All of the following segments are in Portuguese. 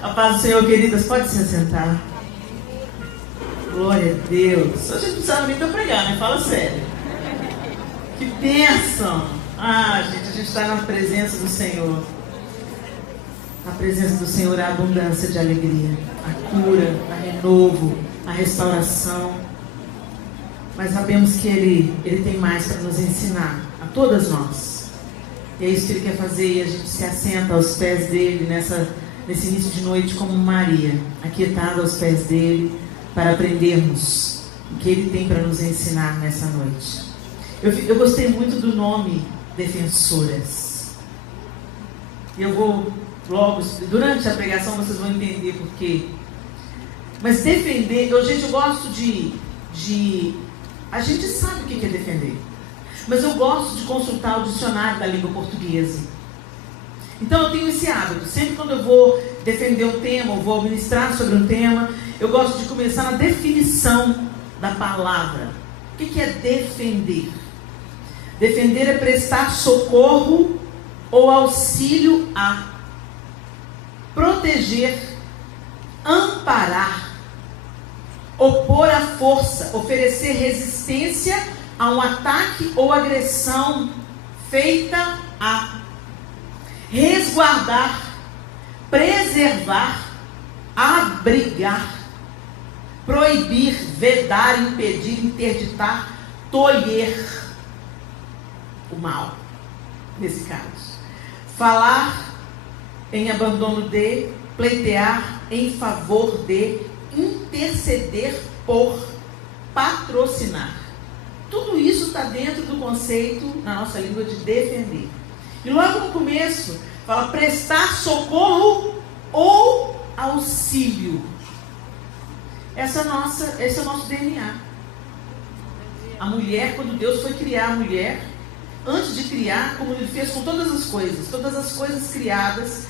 A paz do Senhor, queridas, pode se sentar. Glória a Deus. Hoje não precisava nem para pregar, né? Fala sério. Que bênção. Gente, a gente está na presença do Senhor. Na presença do Senhor há abundância de alegria, a cura, a renovo, a restauração. Mas sabemos que Ele tem mais para nos ensinar, a todas nós. E é isso que Ele quer fazer, e a gente se assenta aos pés dEle nesse início de noite como Maria, aquietada aos pés dEle, para aprendermos o que Ele tem para nos ensinar nessa noite. Eu gostei muito do nome Defensoras. E eu vou logo, durante a pregação vocês vão entender por quê. Mas defender, eu gosto de a gente sabe o que é defender. Mas eu gosto de consultar o dicionário da língua portuguesa. Então eu tenho esse hábito. Sempre quando eu vou defender um tema, ou vou ministrar sobre um tema, eu gosto de começar na definição da palavra. O que é defender? Defender é prestar socorro ou auxílio a, proteger, amparar, opor à força, oferecer resistência a um ataque ou agressão feita a, resguardar, preservar, abrigar, proibir, vedar, impedir, interditar, tolher o mal, nesse caso. Falar em abandono de, pleitear em favor de, interceder por, patrocinar. Tudo isso está dentro do conceito, na nossa língua, de defender. E logo no começo, fala prestar socorro ou auxílio. Esse é o nosso DNA. A mulher, quando Deus foi criar a mulher, antes de criar, como Ele fez com todas as coisas criadas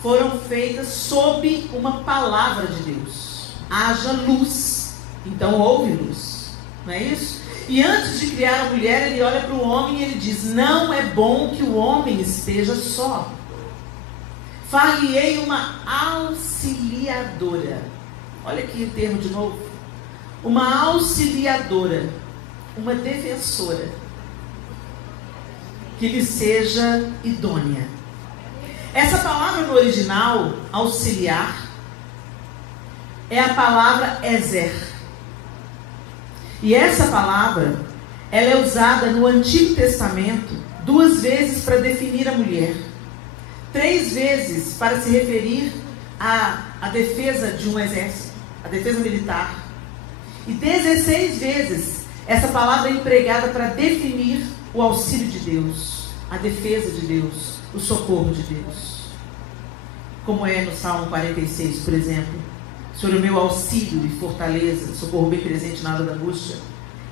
foram feitas sob uma palavra de Deus. Haja luz, então houve luz, não é isso? E antes de criar a mulher, Ele olha para o homem e Ele diz: não é bom que o homem esteja só. Far-lhe-ei uma auxiliadora. Olha aqui o termo de novo. Uma auxiliadora, uma defensora, que lhe seja idônea. Essa palavra no original, auxiliar, é a palavra ezer. E essa palavra, ela é usada no Antigo Testamento 2 vezes para definir a mulher, 3 vezes para se referir à defesa de um exército, a defesa militar, e 16 vezes essa palavra é empregada para definir o auxílio de Deus, a defesa de Deus, o socorro de Deus. Como é no Salmo 46, por exemplo: Senhor, o meu auxílio e fortaleza, socorro bem presente na hora da angústia.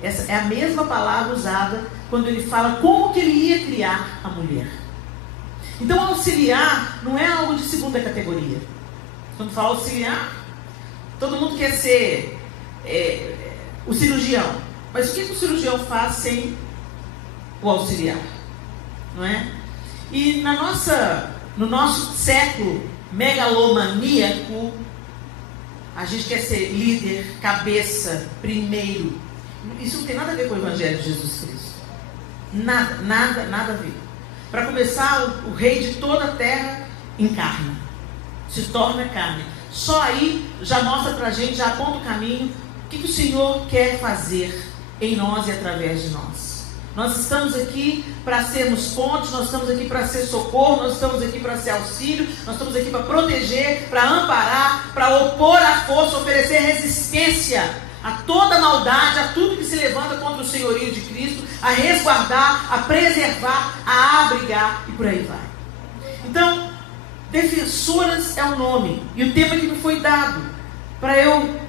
Essa é a mesma palavra usada quando Ele fala como que Ele ia criar a mulher. Então, auxiliar não é algo de segunda categoria. Quando fala auxiliar, todo mundo quer ser o cirurgião. Mas o que o cirurgião faz sem o auxiliar? Não é? E no nosso século megalomaníaco, a gente quer ser líder, cabeça, primeiro. Isso não tem nada a ver com o Evangelho de Jesus Cristo. Nada a ver. Para começar, o rei de toda a terra encarna, se torna carne. Só aí já mostra para a gente, já aponta o caminho, o que o Senhor quer fazer em nós e através de nós. Nós estamos aqui para sermos pontes, nós estamos aqui para ser socorro, nós estamos aqui para ser auxílio, nós estamos aqui para proteger, para amparar, para opor à força, oferecer resistência a toda maldade, a tudo que se levanta contra o senhorio de Cristo, a resguardar, a preservar, a abrigar e por aí vai. Então, defensoras é o nome e o tema que me foi dado para eu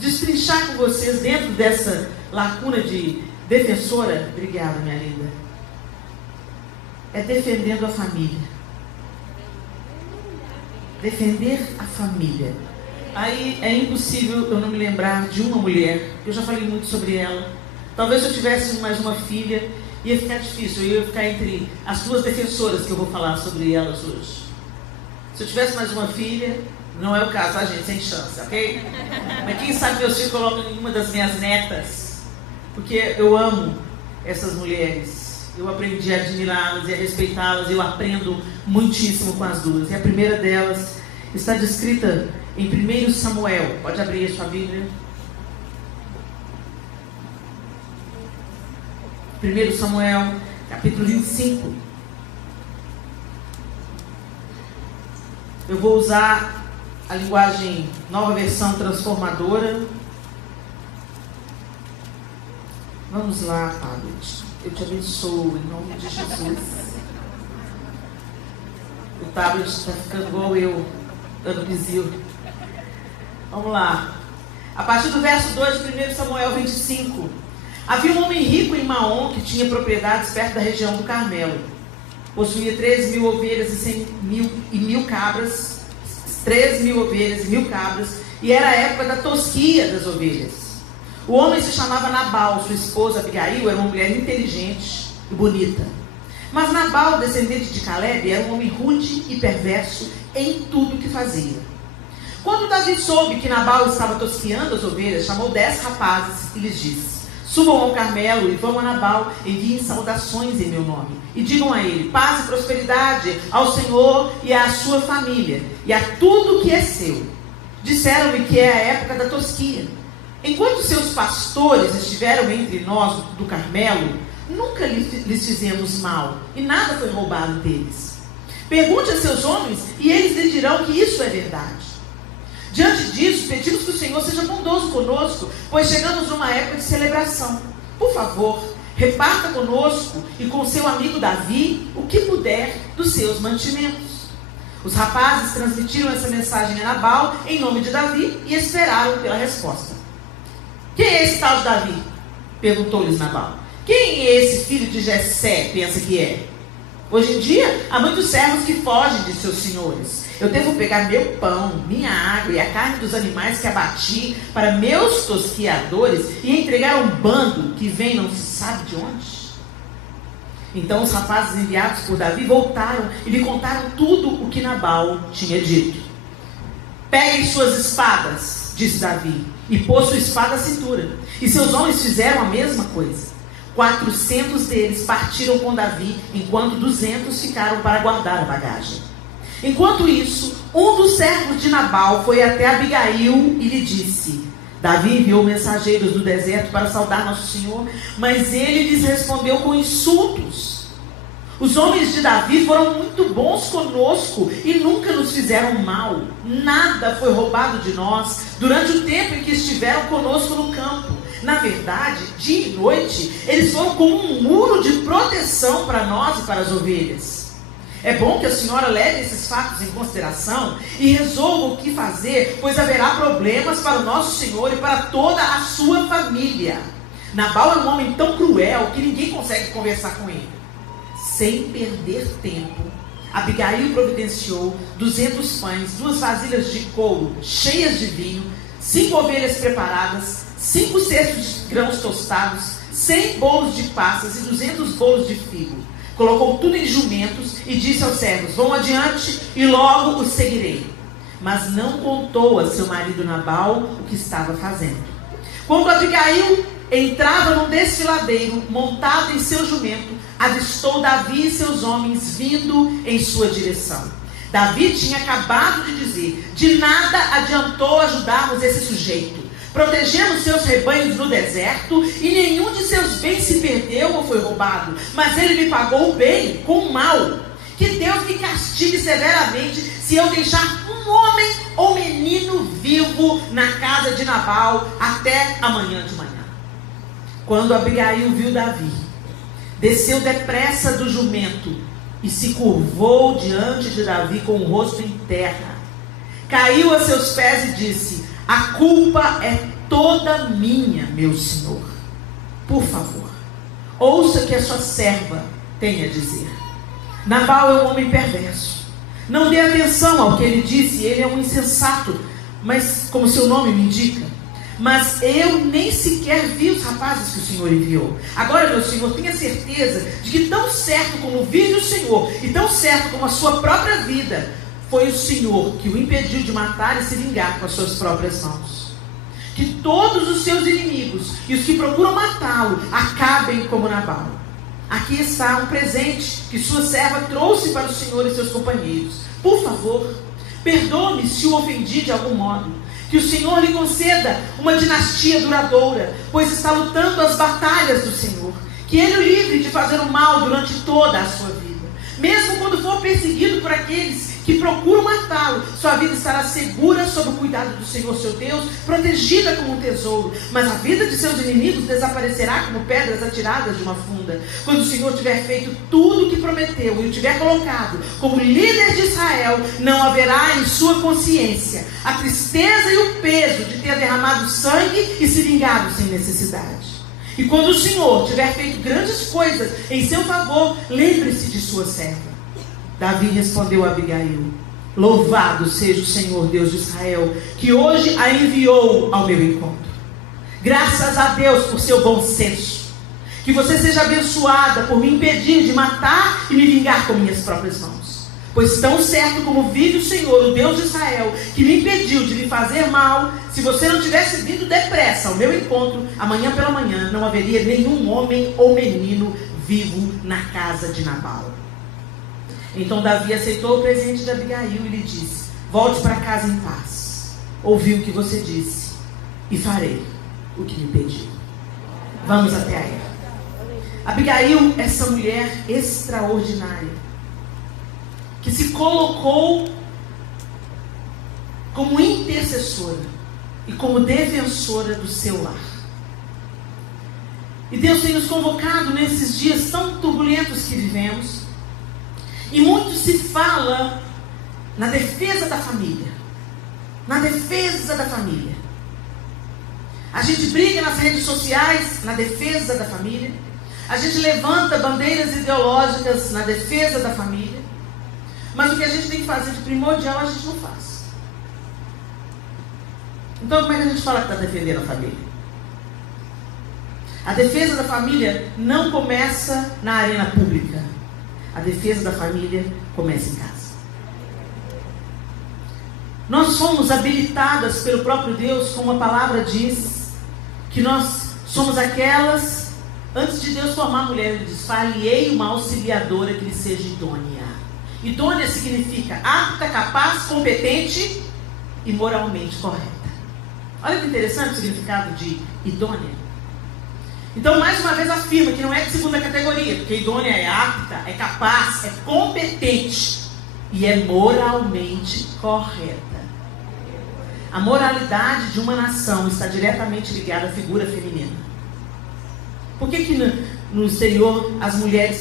destrinchar com vocês dentro dessa lacuna de defensora. Obrigada, minha linda. É defendendo a família. Defender a família. Aí é impossível eu não me lembrar de uma mulher. Eu já falei muito sobre ela. Talvez se eu tivesse mais uma filha, ia ficar difícil. Eu ia ficar entre as 2 defensoras que eu vou falar sobre elas hoje. Se eu tivesse mais uma filha, não é o caso, tá, gente? Sem chance, ok? Mas quem sabe meus filhos colocam em uma das minhas netas, porque eu amo essas mulheres. Eu aprendi a admirá-las e a respeitá-las. Eu aprendo muitíssimo com as duas. E a primeira delas está descrita em 1 Samuel. Pode abrir a sua Bíblia. 1 Samuel, capítulo 25. Eu vou usar a linguagem Nova Versão Transformadora. Vamos lá, tablet. Eu te abençoo em nome de Jesus. O tablet está ficando igual eu, dando bizil. Vamos lá. A partir do verso 2 de 1 Samuel 25. Havia um homem rico em Maom que tinha propriedades perto da região do Carmelo. Possuía 3.000 ovelhas e 1.000 cabras. 3.000 ovelhas e 1.000 cabras. E era a época da tosquia das ovelhas. O homem se chamava Nabal. Sua esposa Abigail era uma mulher inteligente e bonita. Mas Nabal, descendente de Caleb, era um homem rude e perverso em tudo que fazia. Quando Davi soube que Nabal estava tosqueando as ovelhas, chamou 10 rapazes e lhes disse: subam ao Carmelo e vão a Nabal, enviem saudações em meu nome. E digam a ele: paz e prosperidade ao Senhor e à sua família, e a tudo que é seu. Disseram-me que é a época da tosquia. Enquanto seus pastores estiveram entre nós do Carmelo, nunca lhes fizemos mal, e nada foi roubado deles. Pergunte a seus homens, e eles lhe dirão que isso é verdade. Diante disso, pedimos que o Senhor seja bondoso conosco, pois chegamos numa época de celebração. Por favor, reparta conosco e com seu amigo Davi o que puder dos seus mantimentos. Os rapazes transmitiram essa mensagem a Nabal em nome de Davi e esperaram pela resposta. Quem é esse tal de Davi? Perguntou-lhes Nabal. Quem é esse filho de Jessé, pensa que é? Hoje em dia, há muitos servos que fogem de seus senhores. Eu devo pegar meu pão, minha água e a carne dos animais que abati para meus tosquiadores e entregar a um bando que vem não se sabe de onde? Então os rapazes enviados por Davi voltaram e lhe contaram tudo o que Nabal tinha dito. Peguem suas espadas, disse Davi, e pôs sua espada à cintura. E seus homens fizeram a mesma coisa. 400 deles partiram com Davi, enquanto 200 ficaram para guardar a bagagem. Enquanto isso, um dos servos de Nabal foi até Abigail e lhe disse: Davi enviou mensageiros do deserto para saudar nosso Senhor, mas ele lhes respondeu com insultos. Os homens de Davi foram muito bons conosco e nunca nos fizeram mal. Nada foi roubado de nós durante o tempo em que estiveram conosco no campo. Na verdade, dia e noite, eles foram como um muro de proteção para nós e para as ovelhas. É bom que a senhora leve esses fatos em consideração e resolva o que fazer, pois haverá problemas para o nosso Senhor e para toda a sua família. Nabal é um homem tão cruel que ninguém consegue conversar com ele. Sem perder tempo, Abigail providenciou 200 pães, 2 vasilhas de couro cheias de vinho, 5 ovelhas preparadas, 5 cestos de grãos tostados, 100 bolos de passas e 200 bolos de figo. Colocou tudo em jumentos e disse aos servos: vão adiante e logo os seguirei. Mas não contou a seu marido Nabal o que estava fazendo. Quando Abigail entrava num desfiladeiro, montado em seu jumento, avistou Davi e seus homens vindo em sua direção. Davi tinha acabado de dizer: de nada adiantou ajudarmos esse sujeito. Protegemos seus rebanhos no deserto e nenhum de seus bens se perdeu ou foi roubado, mas ele me pagou o bem com o mal. Que Deus me castigue severamente se eu deixar um homem ou menino vivo na casa de Nabal até amanhã de manhã. Quando Abigail viu Davi, desceu depressa do jumento e se curvou diante de Davi com o rosto em terra. Caiu a seus pés e disse: a culpa é toda minha, meu senhor. Por favor, ouça o que a sua serva tem a dizer. Nabal é um homem perverso. Não dê atenção ao que ele disse, ele é um insensato, mas como seu nome me indica. Mas eu nem sequer vi os rapazes que o Senhor enviou. Agora, meu Senhor, tenha certeza de que tão certo como vive o Senhor e tão certo como a sua própria vida, foi o Senhor que o impediu de matar e se vingar com as suas próprias mãos. Que todos os seus inimigos e os que procuram matá-lo acabem como Nabal. Aqui está um presente que sua serva trouxe para o Senhor e seus companheiros. Por favor, perdoe-me se o ofendi de algum modo. Que o Senhor lhe conceda uma dinastia duradoura, pois está lutando as batalhas do Senhor. Que Ele o livre de fazer o mal durante toda a sua vida. Mesmo quando for perseguido por aqueles que procuram matá-lo, sua vida estará segura sob o cuidado do Senhor seu Deus, protegida como um tesouro. Mas a vida de seus inimigos desaparecerá como pedras atiradas de uma funda. Quando o Senhor tiver feito tudo o que prometeu e o tiver colocado como líder de Israel, não haverá em sua consciência a tristeza e o peso de ter derramado sangue e se vingado sem necessidade. E quando o Senhor tiver feito grandes coisas em seu favor, lembre-se de sua serva. Davi respondeu a Abigail: louvado seja o Senhor Deus de Israel, que hoje a enviou ao meu encontro. Graças a Deus por seu bom senso. Que você seja abençoada por me impedir de matar e me vingar com minhas próprias mãos. Pois tão certo como vive o Senhor, o Deus de Israel, que me impediu de lhe fazer mal, se você não tivesse vindo depressa ao meu encontro, amanhã pela manhã não haveria nenhum homem ou menino vivo na casa de Nabal. Então Davi aceitou o presente de Abigail e lhe disse: volte para casa em paz. Ouvi o que você disse e farei o que me pediu. Vamos até aí. Abigail, essa mulher extraordinária, que se colocou como intercessora e como defensora do seu lar. E Deus tem nos convocado nesses dias tão turbulentos que vivemos. E muito se fala na defesa da família. Na defesa da família. A gente briga nas redes sociais na defesa da família. A gente levanta bandeiras ideológicas na defesa da família. Mas o que a gente tem que fazer de primordial, a gente não faz. Então como é que a gente fala que está defendendo a família? A defesa da família não começa na arena pública. A defesa da família começa em casa. Nós fomos habilitadas pelo próprio Deus, como a palavra diz, que nós somos aquelas, antes de Deus formar a mulher, Ele diz: falhei uma auxiliadora que lhe seja idônea. Idônea significa apta, capaz, competente e moralmente correta. Olha que interessante o significado de idônea. Então, mais uma vez afirma que não é de segunda categoria, porque idônea é apta, é capaz, é competente e é moralmente correta. A moralidade de uma nação está diretamente ligada à figura feminina. Por que no exterior as mulheres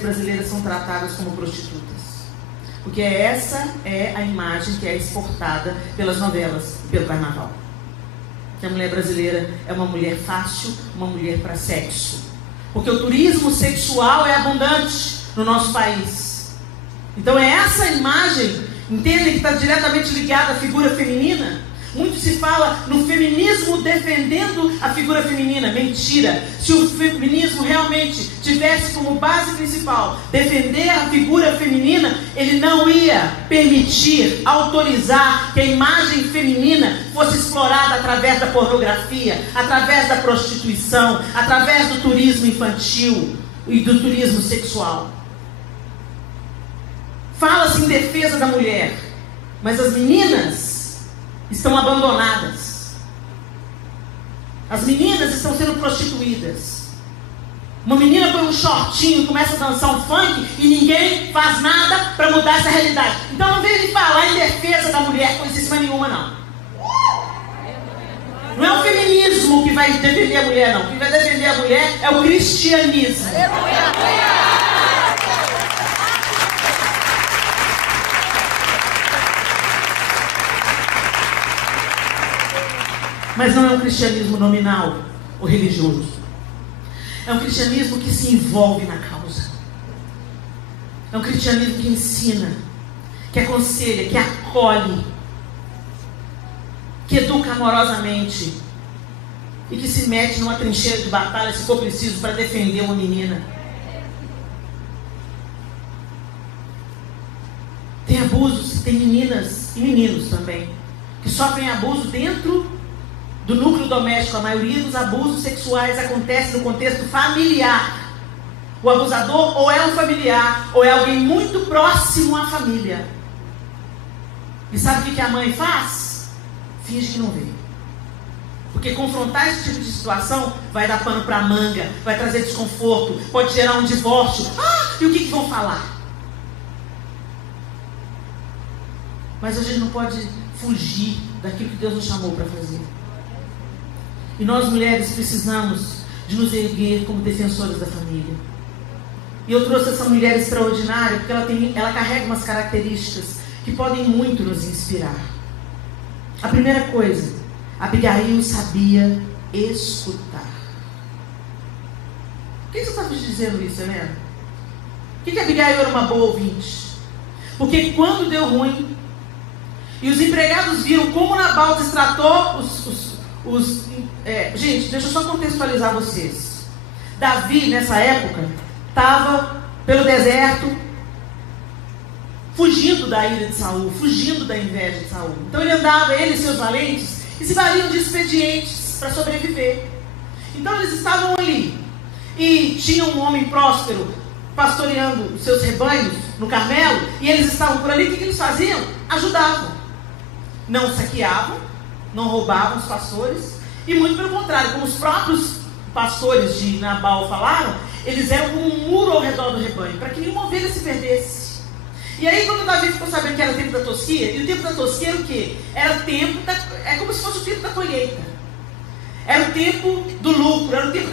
brasileiras são tratadas como prostitutas? Porque essa é a imagem que é exportada pelas novelas e pelo carnaval. Que a mulher brasileira é uma mulher fácil, uma mulher para sexo. Porque o turismo sexual é abundante no nosso país. Então é essa imagem, entendem que está diretamente ligada à figura feminina? Muito se fala no feminismo defendendo a figura feminina. Mentira! Se o feminismo realmente tivesse como base principal defender a figura feminina, ele não ia permitir, autorizar que a imagem feminina fosse explorada através da pornografia, através da prostituição, através do turismo infantil e do turismo sexual. Fala-se em defesa da mulher, mas as meninas estão abandonadas. As meninas estão sendo prostituídas. Uma menina põe um shortinho e começa a dançar um funk e ninguém faz nada para mudar essa realidade. Então não venha me falar em defesa da mulher coisíssima nenhuma, não. Não é o feminismo que vai defender a mulher, não. Quem vai defender a mulher é o cristianismo. Mas não é um cristianismo nominal ou religioso. É um cristianismo que se envolve na causa. É um cristianismo que ensina, que aconselha, que acolhe, que educa amorosamente e que se mete numa trincheira de batalha, se for preciso, para defender uma menina. Tem abusos, tem meninas e meninos também, que sofrem abuso dentro do núcleo doméstico. A maioria dos abusos sexuais acontece no contexto familiar. O abusador ou é um familiar, ou é alguém muito próximo à família. E sabe o que a mãe faz? Finge que não vê. Porque confrontar esse tipo de situação vai dar pano para manga, vai trazer desconforto, pode gerar um divórcio. E o que vão falar? Mas a gente não pode fugir daquilo que Deus nos chamou para fazer. E nós mulheres precisamos de nos erguer como defensoras da família. E eu trouxe essa mulher extraordinária porque ela carrega umas características que podem muito nos inspirar. A primeira coisa, Abigail sabia escutar. Por que você está me dizendo isso, Helena? Por que Abigail era uma boa ouvinte? Porque quando deu ruim, e os empregados viram como Nabal destratou gente, deixa eu só contextualizar vocês. Davi, nessa época, estava pelo deserto, fugindo da ira de Saul, fugindo da inveja de Saul. Então ele andava, ele e seus valentes, e se valiam de expedientes para sobreviver. Então eles estavam ali, e tinha um homem próspero, pastoreando os seus rebanhos no Carmelo, e eles estavam por ali. O que eles faziam? Ajudavam. Não saqueavam, não roubavam os pastores, e muito pelo contrário, como os próprios pastores de Nabal falaram, eles eram como um muro ao redor do rebanho, para que nenhuma ovelha se perdesse. E aí quando Davi ficou sabendo que era o tempo da tosquia, e o tempo da tosquia era o quê? Era o tempo é como se fosse o tempo da colheita. Era o tempo do lucro, era o tempo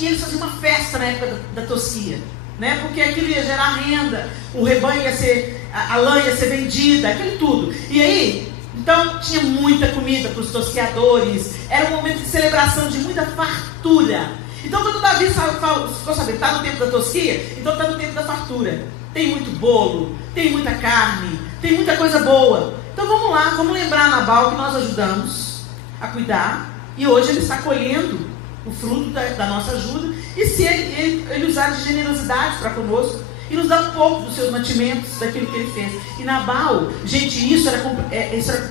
e eles faziam uma festa na época da tosquia, né? Porque aquilo ia gerar renda, o rebanho ia ser, a lã ia ser vendida, aquilo tudo. E aí, então tinha muita comida para os tosqueadores, era um momento de celebração, de muita fartura. Então quando Davi ficou sabendo, está no tempo da tosquia, então está no tempo da fartura. Tem muito bolo, tem muita carne, tem muita coisa boa. Então vamos lá, vamos lembrar Nabal que nós ajudamos a cuidar, e hoje ele está colhendo o fruto da nossa ajuda, e se ele usar de generosidade para conosco, e nos dá um pouco dos seus mantimentos, daquilo que ele fez. E Nabal, gente, isso era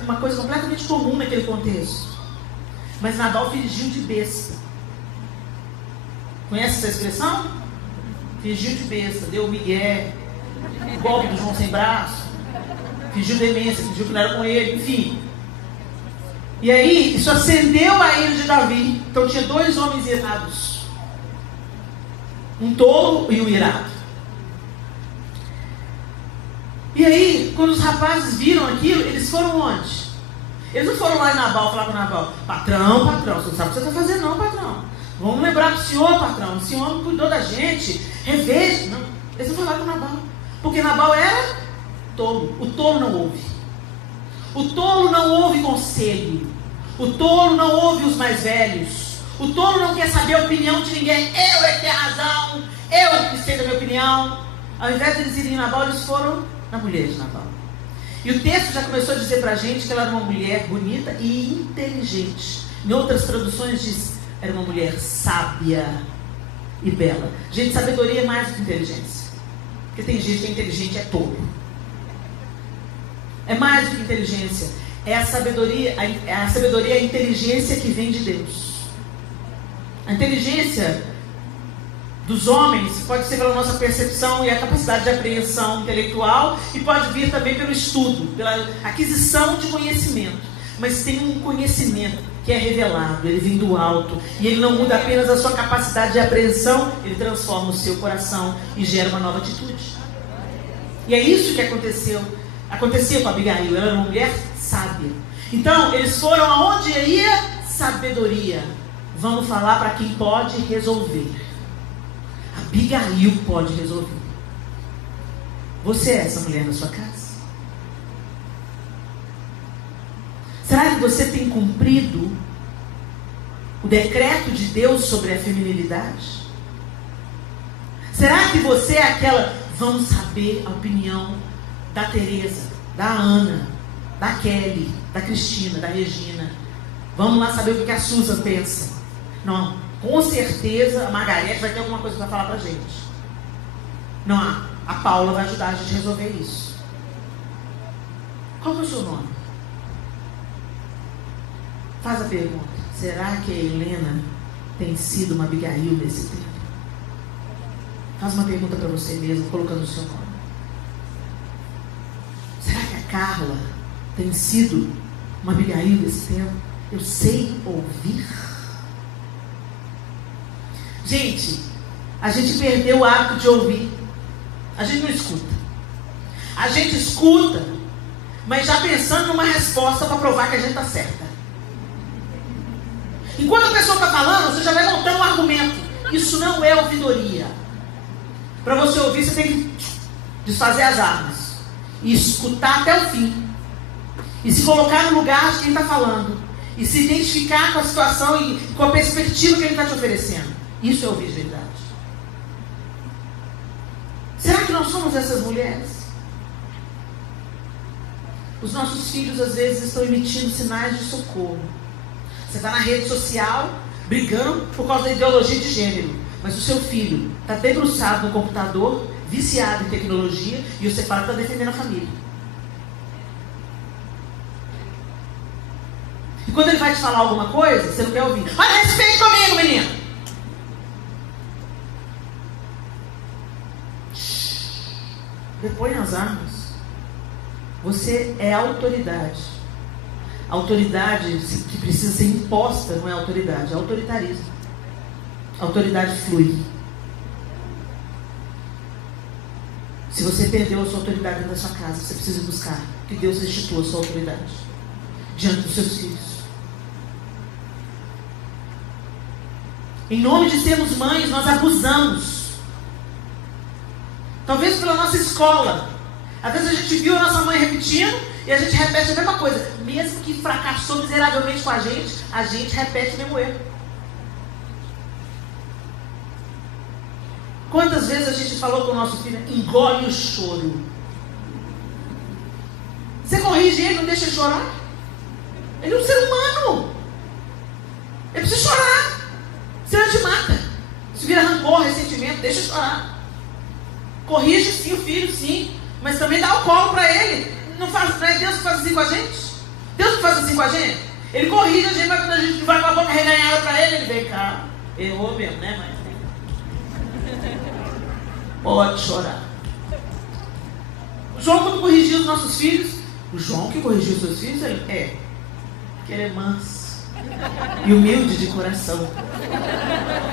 uma coisa completamente comum naquele contexto. Mas Nabal fingiu de besta. Conhece essa expressão? Fingiu de besta, deu migué, golpe do João sem braço, fingiu demência, fingiu que não era com ele, enfim. E aí, isso acendeu a ira de Davi. Então tinha dois homens irados, um tolo e um irado. E aí, quando os rapazes viram aquilo, eles foram onde? Eles não foram lá em Nabal falar com Nabal: patrão, você não sabe o que você está fazendo não, patrão. Vamos lembrar do senhor, patrão. O senhor cuidou da gente, reveja. Não, eles não falaram com Nabal, porque Nabal era tolo. O tolo não ouve. O tolo não ouve conselho. O tolo não ouve os mais velhos. O tolo não quer saber a opinião de ninguém. Eu é que tenho razão, eu que sei da minha opinião. Ao invés de eles irem em Nabal, eles foram na mulher de Nabal. E o texto já começou a dizer pra gente que ela era uma mulher bonita e inteligente. Em outras traduções diz, era uma mulher sábia e bela. Gente, sabedoria é mais do que inteligência. Porque tem gente que é inteligente, é tolo. É mais do que inteligência. É a sabedoria, a inteligência que vem de Deus. A inteligência dos homens pode ser pela nossa percepção e a capacidade de apreensão intelectual, e pode vir também pelo estudo, pela aquisição de conhecimento. Mas tem um conhecimento que é revelado, ele vem do alto, e ele não muda apenas a sua capacidade de apreensão, ele transforma o seu coração e gera uma nova atitude. E é isso que acontecia com Abigail. Ela era uma mulher sábia. Então eles foram aonde ia sabedoria. Vamos falar para quem pode resolver. Abigail pode resolver. Você é essa mulher na sua casa? Será que você tem cumprido o decreto de Deus sobre a feminilidade? Será que você é aquela... Vamos saber a opinião da Teresa, da Ana, da Kelly, da Cristina, da Regina. Vamos lá saber o que a Susan pensa. Não, com certeza a Margarete vai ter alguma coisa para falar para a gente. Não, a Paula vai ajudar a gente a resolver isso. Qual é o seu nome? Faz a pergunta. Será que a Helena tem sido uma Abigail nesse tempo? Faz uma pergunta para você mesmo, colocando o seu nome. Será que a Carla tem sido uma Abigail nesse tempo? Eu sei ouvir. Gente, a gente perdeu o hábito de ouvir. A gente não escuta. A gente escuta, mas já pensando numa resposta para provar que a gente está certa. Enquanto a pessoa está falando, você já vai montando um argumento. Isso não é ouvidoria. Para você ouvir, você tem que desfazer as armas e escutar até o fim. E se colocar no lugar de quem está falando. E se identificar com a situação e com a perspectiva que ele está te oferecendo. Isso é ouvir de verdade. Será que nós somos essas mulheres? Os nossos filhos às vezes estão emitindo sinais de socorro. Você está na rede social brigando por causa da ideologia de gênero, mas o seu filho está debruçado no computador, viciado em tecnologia, e você fala que está defendendo a família. E quando ele vai te falar alguma coisa, você não quer ouvir. Olha, respeite comigo, menino. Depõe as armas. Você é autoridade. A autoridade que precisa ser imposta não é autoridade, é autoritarismo. A autoridade flui. Se você perdeu a sua autoridade dentro da sua casa, você precisa buscar que Deus restitua a sua autoridade diante dos seus filhos. Em nome de sermos mães, nós abusamos. Talvez pela nossa escola. Às vezes a gente viu a nossa mãe repetindo e a gente repete a mesma coisa. Mesmo que fracassou miseravelmente com a gente repete o mesmo erro. Quantas vezes a gente falou com o nosso filho, engole o choro. Você corrige ele, não deixa ele chorar? Ele é um ser humano. Ele precisa chorar. Senão ele te mata. Se vira rancor, ressentimento, deixa ele chorar. Corrige sim o filho, sim. Mas também dá o colo para ele. Não é Deus que faz assim com a gente? Deus que faz assim com a gente? Ele corrige a gente, mas quando a gente vai com a boca reganhada para ele, ele vem cá. Errou mesmo, né, mãe? Pode chorar. O João, quando corrigiu os nossos filhos, o João que corrigiu os seus filhos, porque ele é manso e humilde de coração.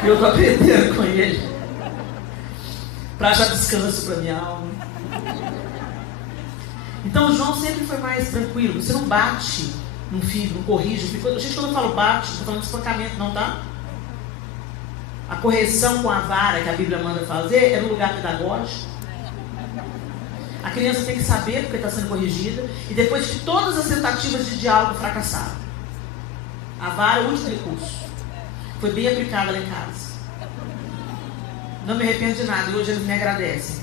E eu estou aprendendo com ele para achar descanso para minha alma. Então o João sempre foi mais tranquilo. Você não bate num filho, não corrige. Gente, quando eu falo bate, não estou falando de espancamento não, tá? A correção com a vara que a Bíblia manda fazer é no lugar pedagógico. A criança tem que saber porque está sendo corrigida. E depois de todas as tentativas de diálogo fracassaram, a vara é o último recurso. Foi bem aplicada lá em casa. Não me arrependo de nada. E hoje eles me agradecem.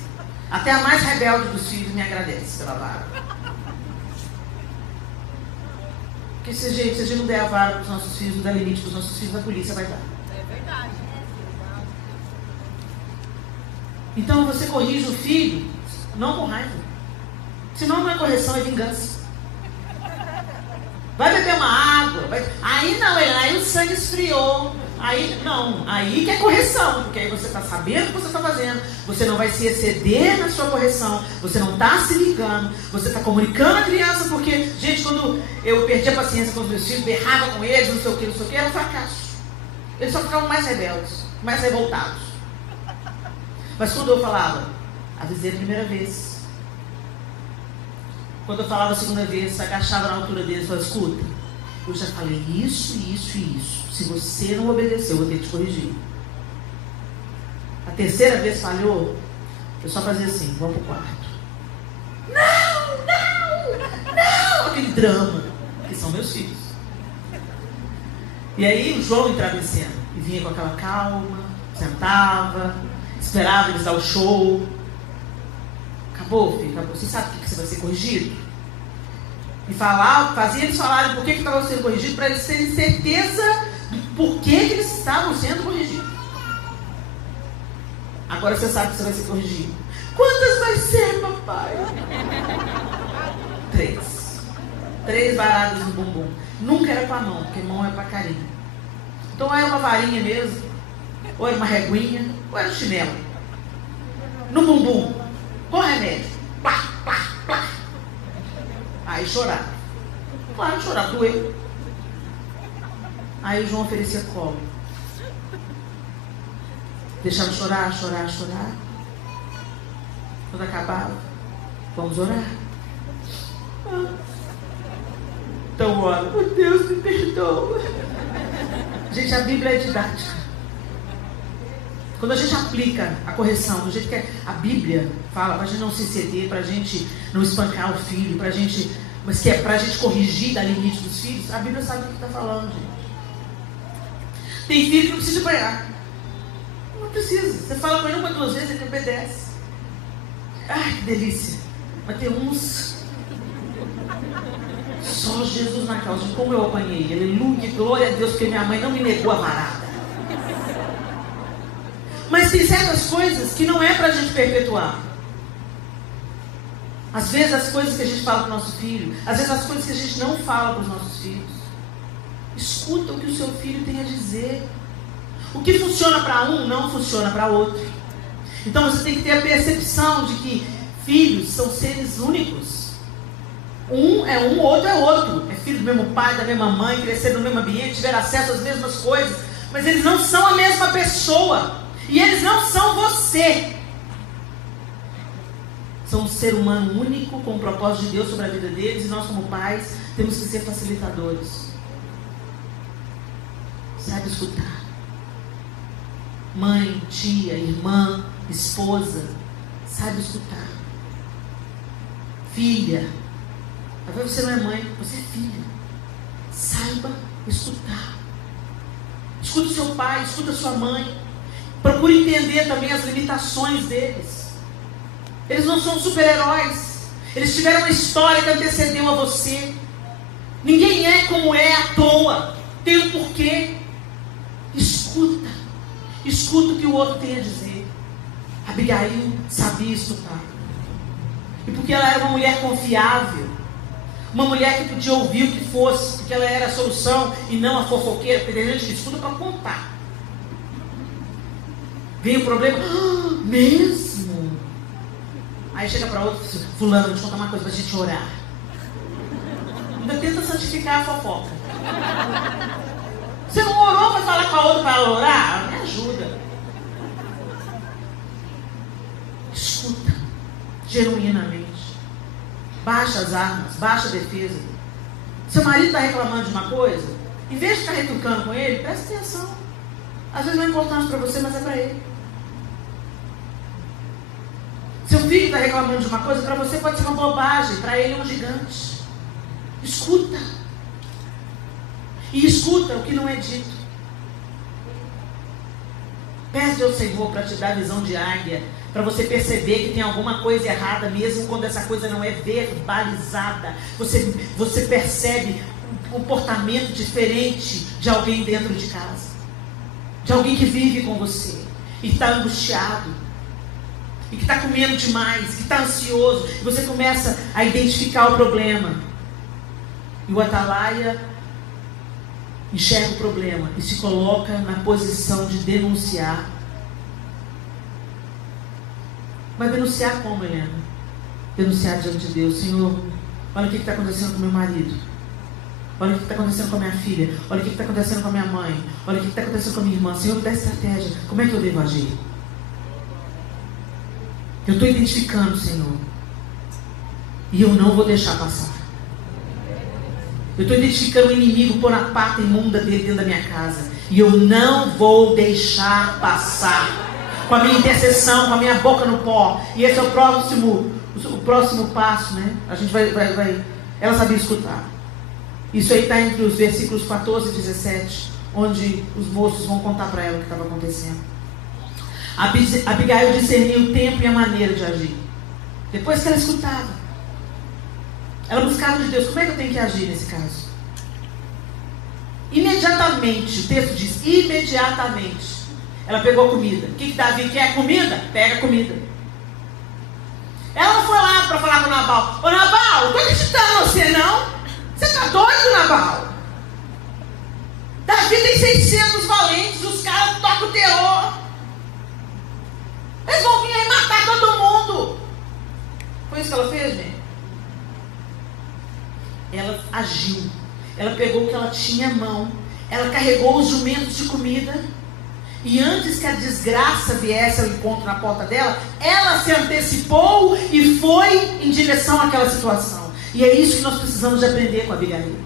Até a mais rebelde dos filhos me agradece pela vara. Porque se a gente não der a vara para os nossos filhos, não der limite para os nossos filhos, a polícia vai dar. É verdade. Então você corrige o filho, não com raiva. Senão não é correção, é vingança. Vai beber uma água. Aí não, aí o sangue esfriou. Aí não, aí que é correção, porque aí você está sabendo o que você está fazendo, você não vai se exceder na sua correção, você não está se ligando, você está comunicando a criança, porque, gente, quando eu perdi a paciência com os meus filhos, berrava com eles, não sei o que, era um fracasso. Eles só ficavam mais rebeldes, mais revoltados. Mas quando eu falava, avisei a primeira vez. Quando eu falava a segunda vez, agachava na altura deles e falava, escuta, eu já falei isso, isso e isso. Se você não obedeceu, eu vou ter que te corrigir. A terceira vez falhou, eu só fazia assim, vamos pro quarto. Não! Aquele drama, que são meus filhos. E aí o João entrava em cena. E vinha com aquela calma, sentava, esperava eles dar o show. Acabou, filho, acabou. Você sabe o que você vai ser corrigido? E fazia eles falarem por que estavam sendo corrigidos, para eles terem certeza do porquê que eles estavam sendo corrigidos. Agora você sabe que você vai ser corrigido. Quantas vai ser, papai? 3. 3 varadas no bumbum. Nunca era com a mão, porque mão é para carinho. Então ou era uma varinha mesmo, ou era uma reguinha, ou era um chinelo. No bumbum, com remédio. Plá, plá, plá. Aí chorava. Claro, chorava, doeu. Aí o João oferecia colo. Deixava chorar, chorar, chorar. Quando acabava, vamos orar. Então ora, oh Deus, me perdoa. Gente, a Bíblia é didática. Quando a gente aplica a correção do jeito que a Bíblia fala, para a gente não se exceder, para a gente não espancar o filho, mas que é para a gente corrigir, dar limite dos filhos, a Bíblia sabe o que está falando, gente. Tem filho que não precisa apanhar. Não precisa. Você fala com ele 1 ou 2 vezes, ele obedece. Ai, que delícia. Mas tem uns... Só Jesus na causa de como eu apanhei. Aleluia, glória a Deus, porque minha mãe não me negou a varada. Mas tem certas coisas que não é para a gente perpetuar. Às vezes as coisas que a gente fala para o nosso filho, às vezes as coisas que a gente não fala para os nossos filhos. Escuta o que o seu filho tem a dizer. O que funciona para um não funciona para outro. Então você tem que ter a percepção de que filhos são seres únicos. Um é um, outro é outro. É filho do mesmo pai, da mesma mãe, cresceram no mesmo ambiente, tiveram acesso às mesmas coisas. Mas eles não são a mesma pessoa. E eles não são você. São um ser humano único, com o propósito de Deus sobre a vida deles. E nós como pais temos que ser facilitadores. Sabe escutar. Mãe, tia, irmã, esposa, sabe escutar. Filha, talvez você não é mãe, você é filha. Saiba escutar. Escuta o seu pai, escuta a sua mãe. Procure entender também as limitações deles. Eles não são super-heróis. Eles tiveram uma história que antecedeu a você. Ninguém é como é à toa. Tem um porquê. Escuta. Escuta o que o outro tem a dizer. Abigail sabia escutar. E porque ela era uma mulher confiável, uma mulher que podia ouvir o que fosse, porque ela era a solução e não a fofoqueira, porque tem gente que escuta para contar. Vem o problema, mesmo? Aí chega para outro, fulano, vou te contar uma coisa para a gente orar. Ainda tenta santificar a fofoca. Você não orou para falar com a outra para ela orar? Me ajuda. Escuta, genuinamente. Baixa as armas, baixa a defesa. Seu marido está reclamando de uma coisa, em vez de ficar retrucando com ele, presta atenção. Às vezes não é importante para você, mas é para ele. Seu filho está reclamando de uma coisa, para você pode ser uma bobagem, para ele é um gigante. Escuta. E escuta o que não é dito. Pede ao Senhor para te dar visão de águia, para você perceber que tem alguma coisa errada, mesmo quando essa coisa não é verbalizada. Você percebe um comportamento diferente de alguém dentro de casa, de alguém que vive com você e está angustiado, e que está comendo demais, que está ansioso, e você começa a identificar o problema. E o atalaia enxerga o problema e se coloca na posição de denunciar. Mas denunciar como, Helena? Denunciar diante de Deus. Senhor, olha o que está acontecendo com meu marido. Olha o que está acontecendo com a minha filha. Olha o que está acontecendo com a minha mãe. Olha o que está acontecendo com a minha irmã. Senhor, me dá estratégia. Como é que eu devo agir? Eu estou identificando, Senhor. E eu não vou deixar passar. Eu estou identificando o inimigo por a pata imunda dele dentro da minha casa. E eu não vou deixar passar. Com a minha intercessão, com a minha boca no pó. E esse é o próximo passo, né? A gente vai. Ela sabia escutar. Isso aí está entre os versículos 14 e 17, onde os moços vão contar para ela o que estava acontecendo. Abigail discernia o tempo e a maneira de agir. Depois que ela escutava, ela buscava de Deus. Como é que eu tenho que agir nesse caso? Imediatamente, o texto diz, imediatamente. Ela pegou comida. O que Davi quer? Comida? Pega comida. Ela não foi lá para falar com o Nabal. Ô Nabal, não estou acreditando em você não. Você está doido, Nabal? Davi tem 600 valentes, os caras tocam o terror. Eles vão vir aí matar todo mundo. Foi isso que ela fez, gente? Ela agiu. Ela pegou o que ela tinha à mão. Ela carregou os jumentos de comida. E antes que a desgraça viesse ao encontro na porta dela, ela se antecipou e foi em direção àquela situação. E é isso que nós precisamos de aprender com a Abigail.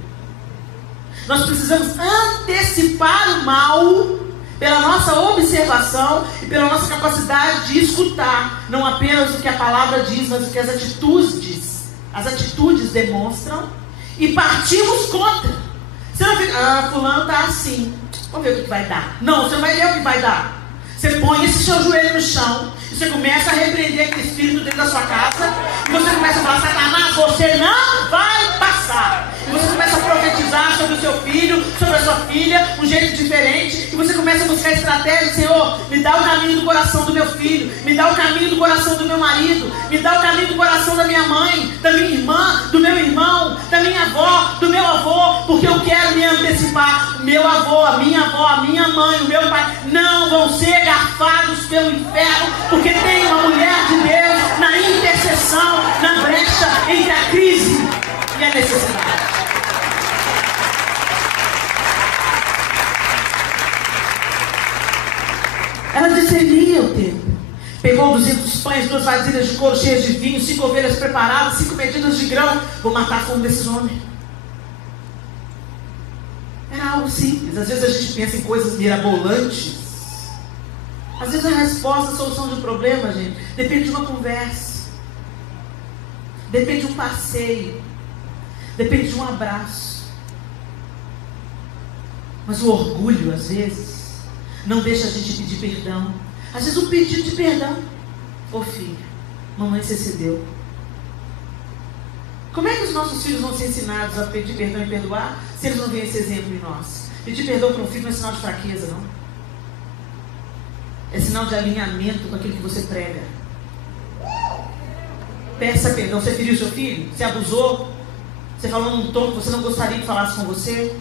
Nós precisamos antecipar o mal pela nossa observação e pela nossa capacidade de escutar, não apenas o que a palavra diz, mas o que as atitudes demonstram, e partimos contra. Você não fica, fulano está assim, vamos ver o que vai dar. Não, você não vai ver o que vai dar. Você põe esse seu joelho no chão, e você começa a repreender aquele espírito dentro da sua casa, e você começa a falar, Satanás, você não vai passar. E você começa a profetizar sobre o seu filho, sobre a sua filha, um jeito diferente, e você começa a buscar estratégia. Senhor, me dá o caminho do coração do meu filho, me dá o caminho do coração do meu marido, me dá o caminho do coração da minha mãe, da minha irmã, do meu irmão, da minha avó, do meu avô, porque eu quero me antecipar. Meu avô, a minha mãe, o meu pai, não vão ser garfados pelo inferno, porque tem uma mulher de Deus na intercessão, na brecha entre a crise e a necessidade. Ela discernia o tempo. Pegou 200 pães, 2 vasilhas de couro cheias de vinho, 5 ovelhas preparadas, 5 medidas de grão. Vou matar a fome desses homens. Era algo simples. Às vezes a gente pensa em coisas mirabolantes. Às vezes a resposta, a solução de um problema, gente, depende de uma conversa. Depende de um passeio. Depende de um abraço. Mas o orgulho, às vezes, não deixa a gente pedir perdão. Às vezes um pedido de perdão. Ô filho, mamãe se excedeu. Como é que os nossos filhos vão ser ensinados a pedir perdão e perdoar se eles não veem esse exemplo em nós? Pedir perdão para um filho não é sinal de fraqueza, não. É sinal de alinhamento com aquilo que você prega. Peça perdão. Você feriu seu filho? Você abusou? Você falou num tom que você não gostaria que falasse com você?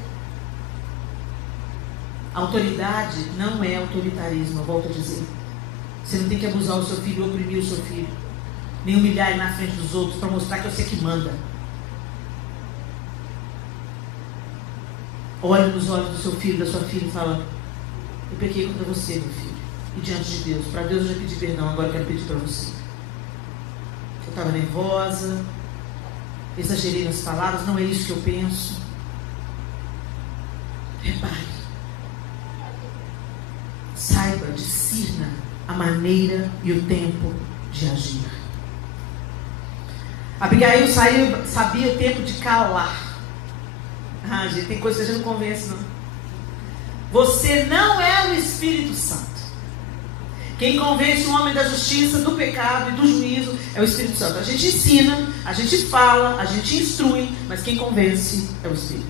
Autoridade não é autoritarismo, eu volto a dizer. Você não tem que abusar o seu filho ou oprimir o seu filho, nem humilhar ele na frente dos outros para mostrar que é você que manda. Olhe nos olhos do seu filho, da sua filha e fala: eu pequei contra você, meu filho, e diante de Deus. Para Deus eu já pedi perdão, agora eu quero pedir para você. Eu estava nervosa, exagerei nas palavras, não é isso que eu penso. Repare. Saiba, discirna a maneira e o tempo de agir. Abigail sabia o tempo de calar. Gente, tem coisa que a gente não convence, não. Você não é o Espírito Santo. Quem convence o homem da justiça, do pecado e do juízo é o Espírito Santo. A gente ensina, a gente fala, a gente instrui, mas quem convence é o Espírito.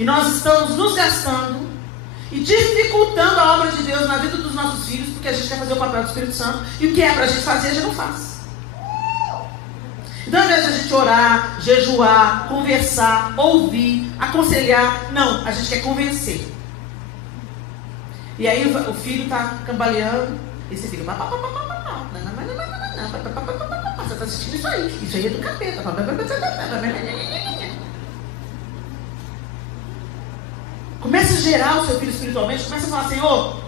E nós estamos nos gastando e dificultando a obra de Deus na vida dos nossos filhos, porque a gente quer fazer o papel do Espírito Santo, e o que é para a gente fazer, a gente não faz. Então, ao invés de a gente orar, jejuar, conversar, ouvir, aconselhar, não, a gente quer convencer. E aí o filho está cambaleando, e você fica: você está assistindo isso aí é do capeta. Começa a gerar o seu filho espiritualmente. Começa a falar: Senhor,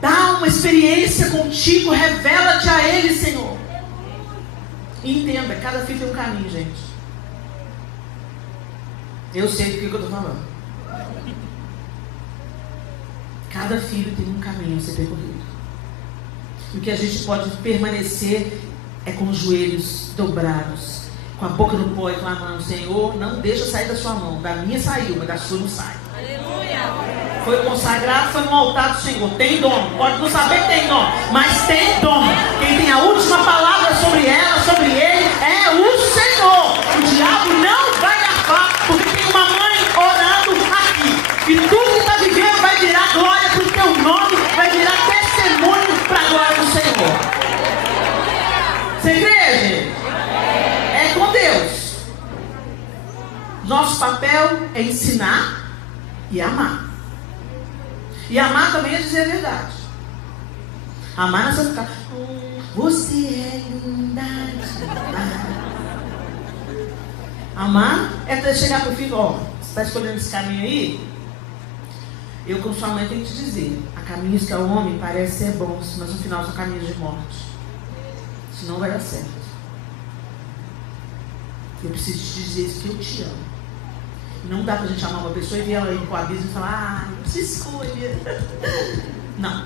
dá uma experiência contigo, revela-te a ele, Senhor. E entenda, cada filho tem um caminho, gente. Eu sei do que eu estou falando. Cada filho tem um caminho a ser percorrido. E o que a gente pode permanecer é com os joelhos dobrados, com a boca no pó e clamando: Senhor, não deixa sair da sua mão. Da minha saiu, mas da sua não sai. Foi consagrado, foi no altar do Senhor. Tem dom, pode não saber que tem dom, mas tem dom. Quem tem a última palavra sobre ela, sobre ele, é o Senhor. O diabo não vai garfar, porque tem uma mãe orando aqui. E tudo que está vivendo vai virar glória para o teu nome, vai virar testemunho para a glória do Senhor. Você crê, gente? É com Deus. nosso papel é ensinar e amar. E amar também é dizer a verdade. Amar não é só ficar, você é linda. Amar é chegar pro filho, ó, você está escolhendo esse caminho aí? Eu, como sua mãe, tenho que te dizer, há caminhos que ao homem parece ser bons, mas no final são caminhos de morte. Senão vai dar certo. Eu preciso te dizer isso, que eu te amo. Não dá pra gente amar uma pessoa e ver ela ir pro abismo e falar, não se escolha. Não.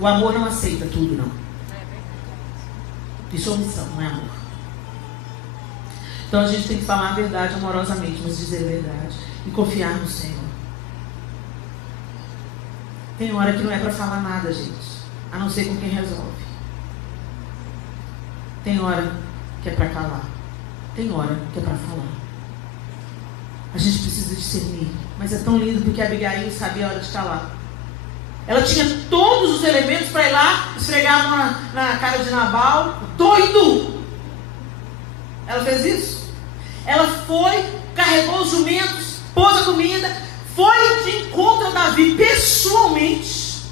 O amor não aceita tudo, não. Isso é omissão, não é amor. Então a gente tem que falar a verdade amorosamente, mas dizer a verdade e confiar no Senhor. Tem hora que não é para falar nada, gente, a não ser com quem resolve. Tem hora que é para calar. Tem hora que é para falar. A gente precisa discernir. Mas é tão lindo porque a Abigail sabia a hora de calar. Ela tinha todos os elementos para ir lá esfregar na cara de Nabal. Doido! Ela fez isso. Ela foi, carregou os jumentos, pôs a comida, foi de encontro a Davi pessoalmente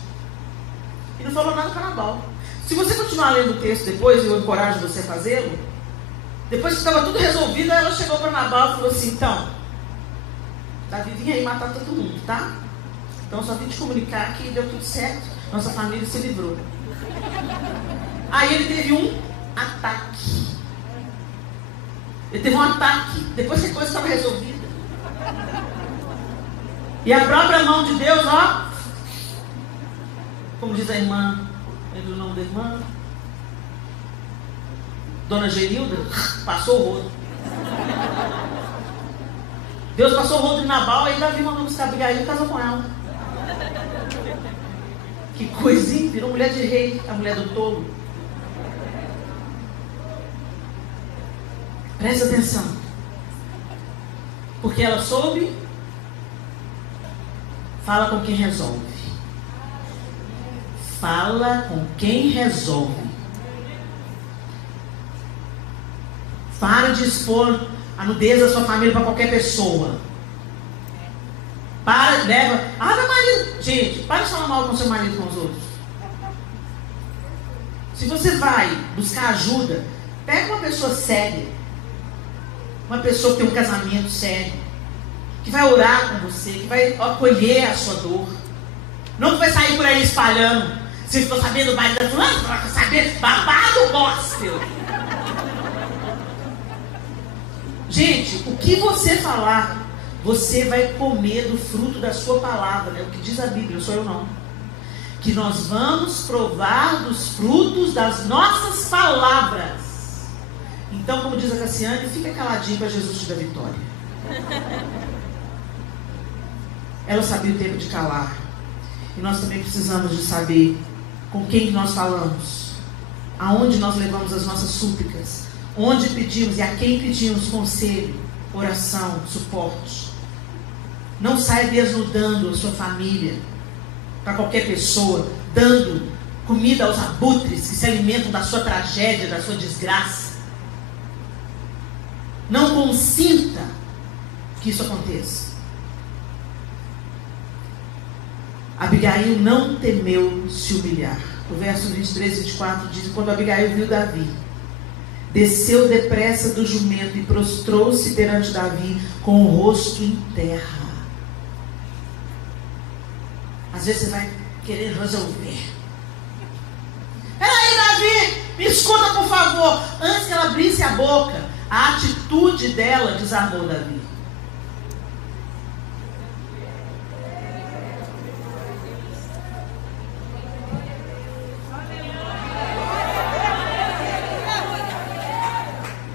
e não falou nada para Nabal. Se você continuar lendo o texto depois, eu encorajo você a fazê-lo. Depois que estava tudo resolvido, ela chegou para Nabal e falou assim, então, Davi vinha aí matar todo mundo, tá? Então só vim te comunicar que deu tudo certo, nossa família se livrou. Aí ele teve um ataque. Ele teve um ataque, depois que a coisa estava resolvida. E a própria mão de Deus, ó, como diz a irmã, lembra o nome da irmã? Dona Gerilda, passou o rodo. Deus passou o rodo de Nabal, aí Davi mandou buscar Abigail e casou com ela. Que coisinha, virou mulher de rei, a mulher do tolo. Presta atenção. Porque ela soube, fala com quem resolve. Fala com quem resolve. Para de expor a nudez da sua família para qualquer pessoa. Para, leva. Ah, meu marido. Gente, para de falar mal com seu marido e com os outros. Se você vai buscar ajuda, pega uma pessoa séria. Uma pessoa que tem um casamento sério. Que vai orar com você, que vai acolher a sua dor. Não que vai sair por aí espalhando. Você ficou sabendo do marido da fulana? Você saber babado gospel. Gente, o que você falar, você vai comer do fruto da sua palavra. É o que diz a Bíblia, não sou eu não. Que nós vamos provar dos frutos das nossas palavras. Então, como diz a Cassiane, fica caladinho para Jesus te dar vitória. Ela sabia o tempo de calar. E nós também precisamos de saber com quem nós falamos. Aonde nós levamos as nossas súplicas. Onde pedimos e a quem pedimos conselho, oração, suporte. Não saia desnudando a sua família para qualquer pessoa, dando comida aos abutres que se alimentam da sua tragédia, da sua desgraça. Não consinta que isso aconteça. Abigail não temeu se humilhar. O verso 23 e 24 diz: quando Abigail viu Davi, desceu depressa do jumento e prostrou-se perante Davi com o rosto em terra. Às vezes você vai querer resolver. Peraí, Davi, me escuta por favor. Antes que ela abrisse a boca, a atitude dela desarmou Davi.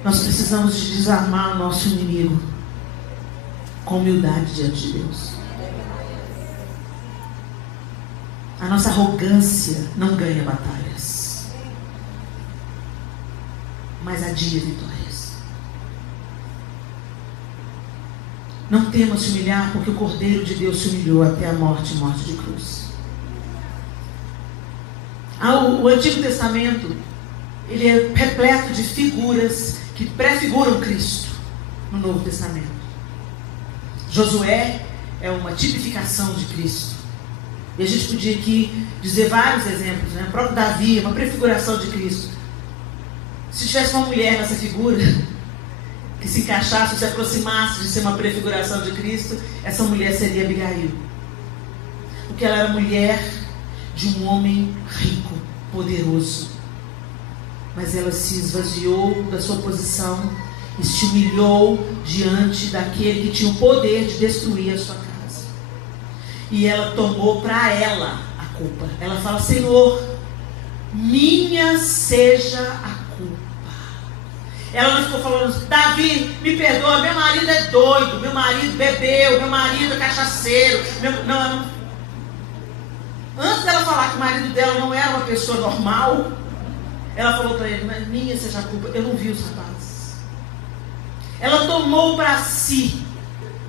Nós precisamos de desarmar o nosso inimigo com humildade diante de Deus. A nossa arrogância não ganha batalhas, mas adia vitórias. Não temos se humilhar, porque o Cordeiro de Deus se humilhou até a morte, morte de cruz. O Antigo Testamento, ele é repleto de figuras que prefiguram Cristo. no Novo Testamento. Josué é uma tipificação de Cristo. E a gente podia aqui dizer vários exemplos, né? O próprio Davi é uma prefiguração de Cristo. Se tivesse uma mulher nessa figura que se encaixasse, se aproximasse de ser uma prefiguração de Cristo, essa mulher seria Abigail. Porque ela era mulher de um homem rico, poderoso. Mas ela se esvaziou da sua posição e se humilhou diante daquele que tinha o poder de destruir a sua casa. E ela tomou para ela a culpa. Ela fala: Senhor, minha seja a culpa. Ela não ficou falando: Davi, me perdoa, meu marido é doido, meu marido bebeu, meu marido é cachaceiro. Não. Antes dela falar que o marido dela não era uma pessoa normal, ela falou para ele: mas minha seja a culpa, eu não vi os rapazes. Ela tomou para si,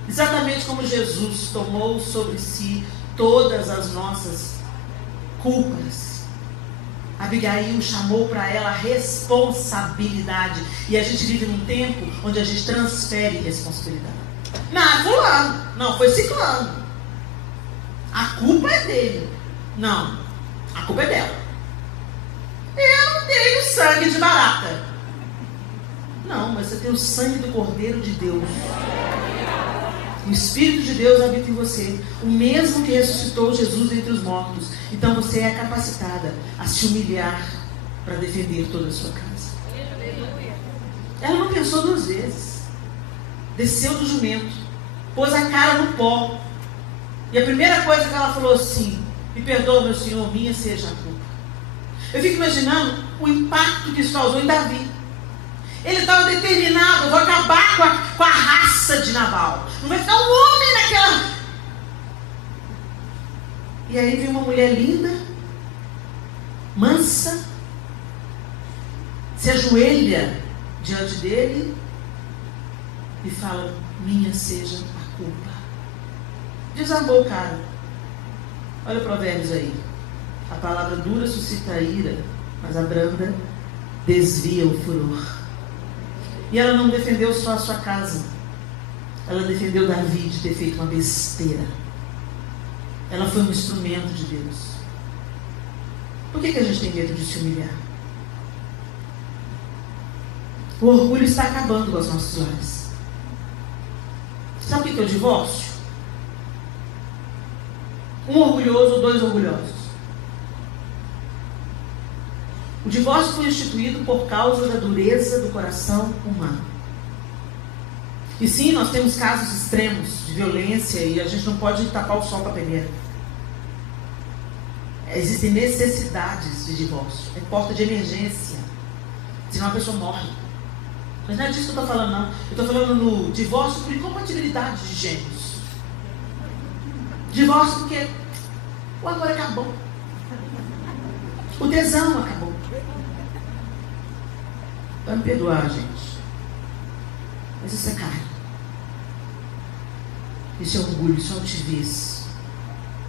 exatamente como Jesus tomou sobre si todas as nossas culpas. Abigail chamou para ela responsabilidade. E a gente vive num tempo onde a gente transfere responsabilidade. Não, fulano, não, foi ciclano. A culpa é dele. Não, a culpa é dela. Eu não tenho sangue de barata. Não, mas você tem o sangue do Cordeiro de Deus. O Espírito de Deus habita em você, o mesmo que ressuscitou Jesus dentre os mortos. Então você é capacitada a se humilhar para defender toda a sua casa. Ela não pensou duas vezes. Desceu do jumento, pôs a cara no pó. E a primeira coisa que ela falou assim: me perdoa, meu Senhor, minha seja a culpa. Eu fico imaginando o impacto que isso causou em Davi. Ele estava determinado: eu vou acabar com a raça de Nabal. Não vai ficar um homem naquela... E aí vem uma mulher linda, mansa, se ajoelha diante dele e fala: minha seja a culpa. Desarmou o cara. Olha o Provérbios aí. A palavra dura suscita a ira, mas a branda desvia o furor. E ela não defendeu só a sua casa. Ela defendeu Davi de ter feito uma besteira. Ela foi um instrumento de Deus. Por que a gente tem medo de se humilhar? O orgulho está acabando com os nossos olhos. Sabe o que é o divórcio? Um orgulhoso ou dois orgulhosos. O divórcio foi instituído por causa da dureza do coração humano. E sim, nós temos casos extremos de violência e a gente não pode tapar o sol com a peneira. Existem necessidades de divórcio. É porta de emergência. Senão a pessoa morre. Mas não é disso que eu estou falando, não. Eu estou falando no divórcio por incompatibilidade de gêneros. Divórcio porque o amor acabou. O tesão acabou. Vai me perdoar, gente. Mas isso é carne. Isso é orgulho, isso é altivez.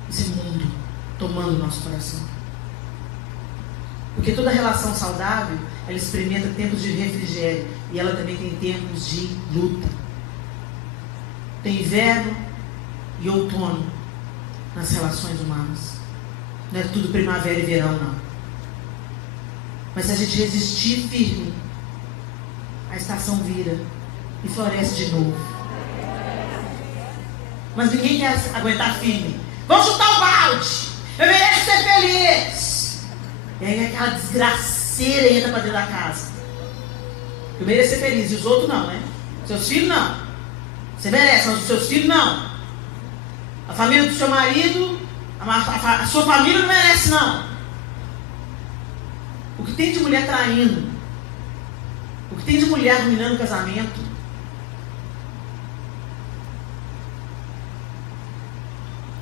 Isso é mundo tomando o nosso coração. Porque toda relação saudável, ela experimenta tempos de refrigério. E ela também tem tempos de luta. Tem inverno e outono nas relações humanas. Não é tudo primavera e verão, não. Mas se a gente resistir firme, a estação vira e floresce de novo. Mas ninguém quer aguentar firme. Vamos chutar o balde. Eu mereço ser feliz. E aí aquela desgraceira entra para dentro da casa. Eu mereço ser feliz. E os outros não, né? Seus filhos não. Você merece, mas os seus filhos não. A família do seu marido, a sua família não merece, não. O que tem de mulher traindo, o que tem de mulher arruinando o casamento,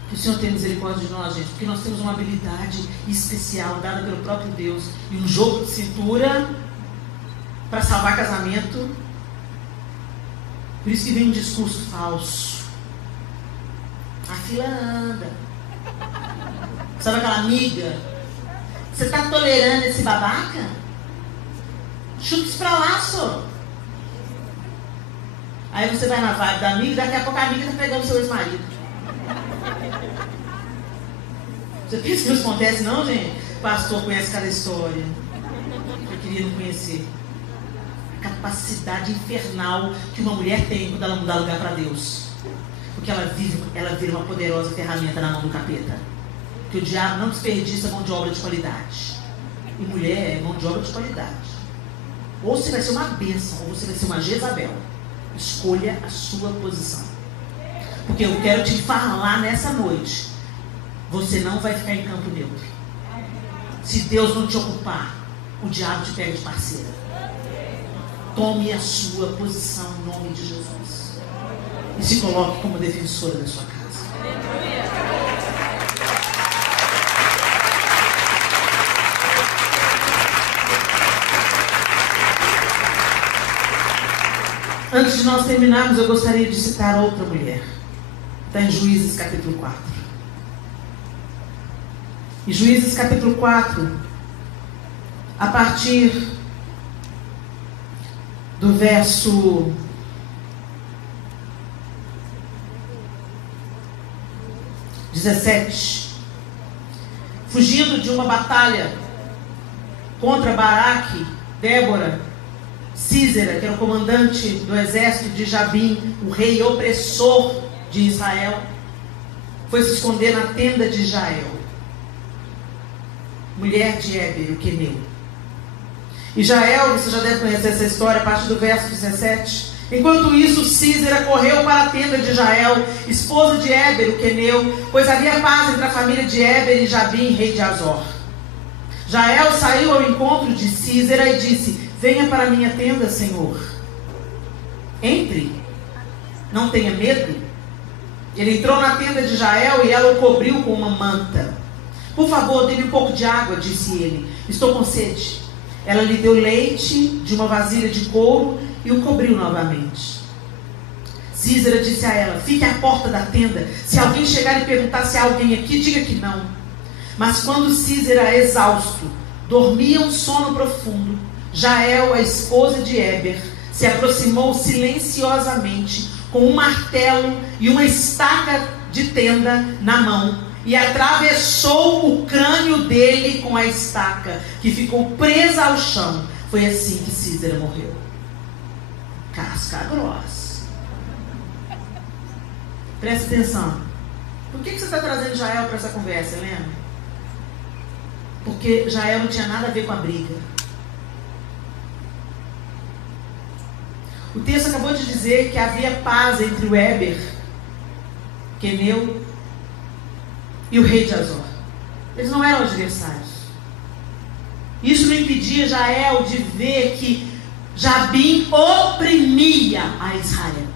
que o Senhor tenha misericórdia de nós, gente, porque nós temos uma habilidade especial dada pelo próprio Deus e um jogo de cintura para salvar casamento. Por isso que vem um discurso falso. A fila anda. Sabe aquela amiga? Você está tolerando esse babaca? Chuta isso pra lá, só. Aí você vai na vibe da amiga, daqui a pouco a amiga está pegando seu ex-marido. Você pensa que isso acontece não, gente? O pastor conhece cada história. Eu queria não conhecer. A capacidade infernal que uma mulher tem quando ela mudar lugar para Deus. Porque ela vira uma poderosa ferramenta na mão do capeta. Que o diabo não desperdiça mão de obra de qualidade. E mulher é mão de obra de qualidade. Ou você vai ser uma bênção, ou você vai ser uma Jezabel. Escolha a sua posição. Porque eu quero te falar nessa noite. Você não vai ficar em campo neutro. Se Deus não te ocupar, o diabo te pega de parceira. Tome a sua posição em nome de Jesus. E se coloque como defensora da sua casa. Antes de nós terminarmos, eu gostaria de citar outra mulher. Está em Juízes capítulo 4. Em Juízes capítulo 4, a partir do verso 17, fugindo de uma batalha contra Baraque, Débora, Sísera, que era o comandante do exército de Jabim, o rei opressor de Israel, foi se esconder na tenda de Jael, mulher de Éber, o queneu. E Jael, você já deve conhecer essa história, a partir do verso 17. Enquanto isso, Sísera correu para a tenda de Jael, esposa de Éber, o queneu, pois havia paz entre a família de Éber e Jabim, rei de Azor. Jael saiu ao encontro de Sísera e disse: venha para a minha tenda, Senhor. Entre, não tenha medo. Ele entrou na tenda de Jael e ela o cobriu com uma manta. Por favor, dê-me um pouco de água, disse ele. Estou com sede. Ela lhe deu leite de uma vasilha de couro e o cobriu novamente. Sísera disse a ela: fique à porta da tenda. Se alguém chegar e perguntar se há alguém aqui, diga que não. Mas quando Sísera, exausto, dormia um sono profundo, Jael, a esposa de Éber, se aproximou silenciosamente com um martelo e uma estaca de tenda na mão e atravessou o crânio dele com a estaca, que ficou presa ao chão. Foi assim que Sísera morreu. Casca grossa. Presta atenção. Por que você está trazendo Jael para essa conversa, Helena? Porque Jael não tinha nada a ver com a briga. O texto acabou de dizer que havia paz entre o Éber, queneu, e o rei de Azor. Eles não eram adversários. Isso não impedia Jael de ver que Jabim oprimia a Israel.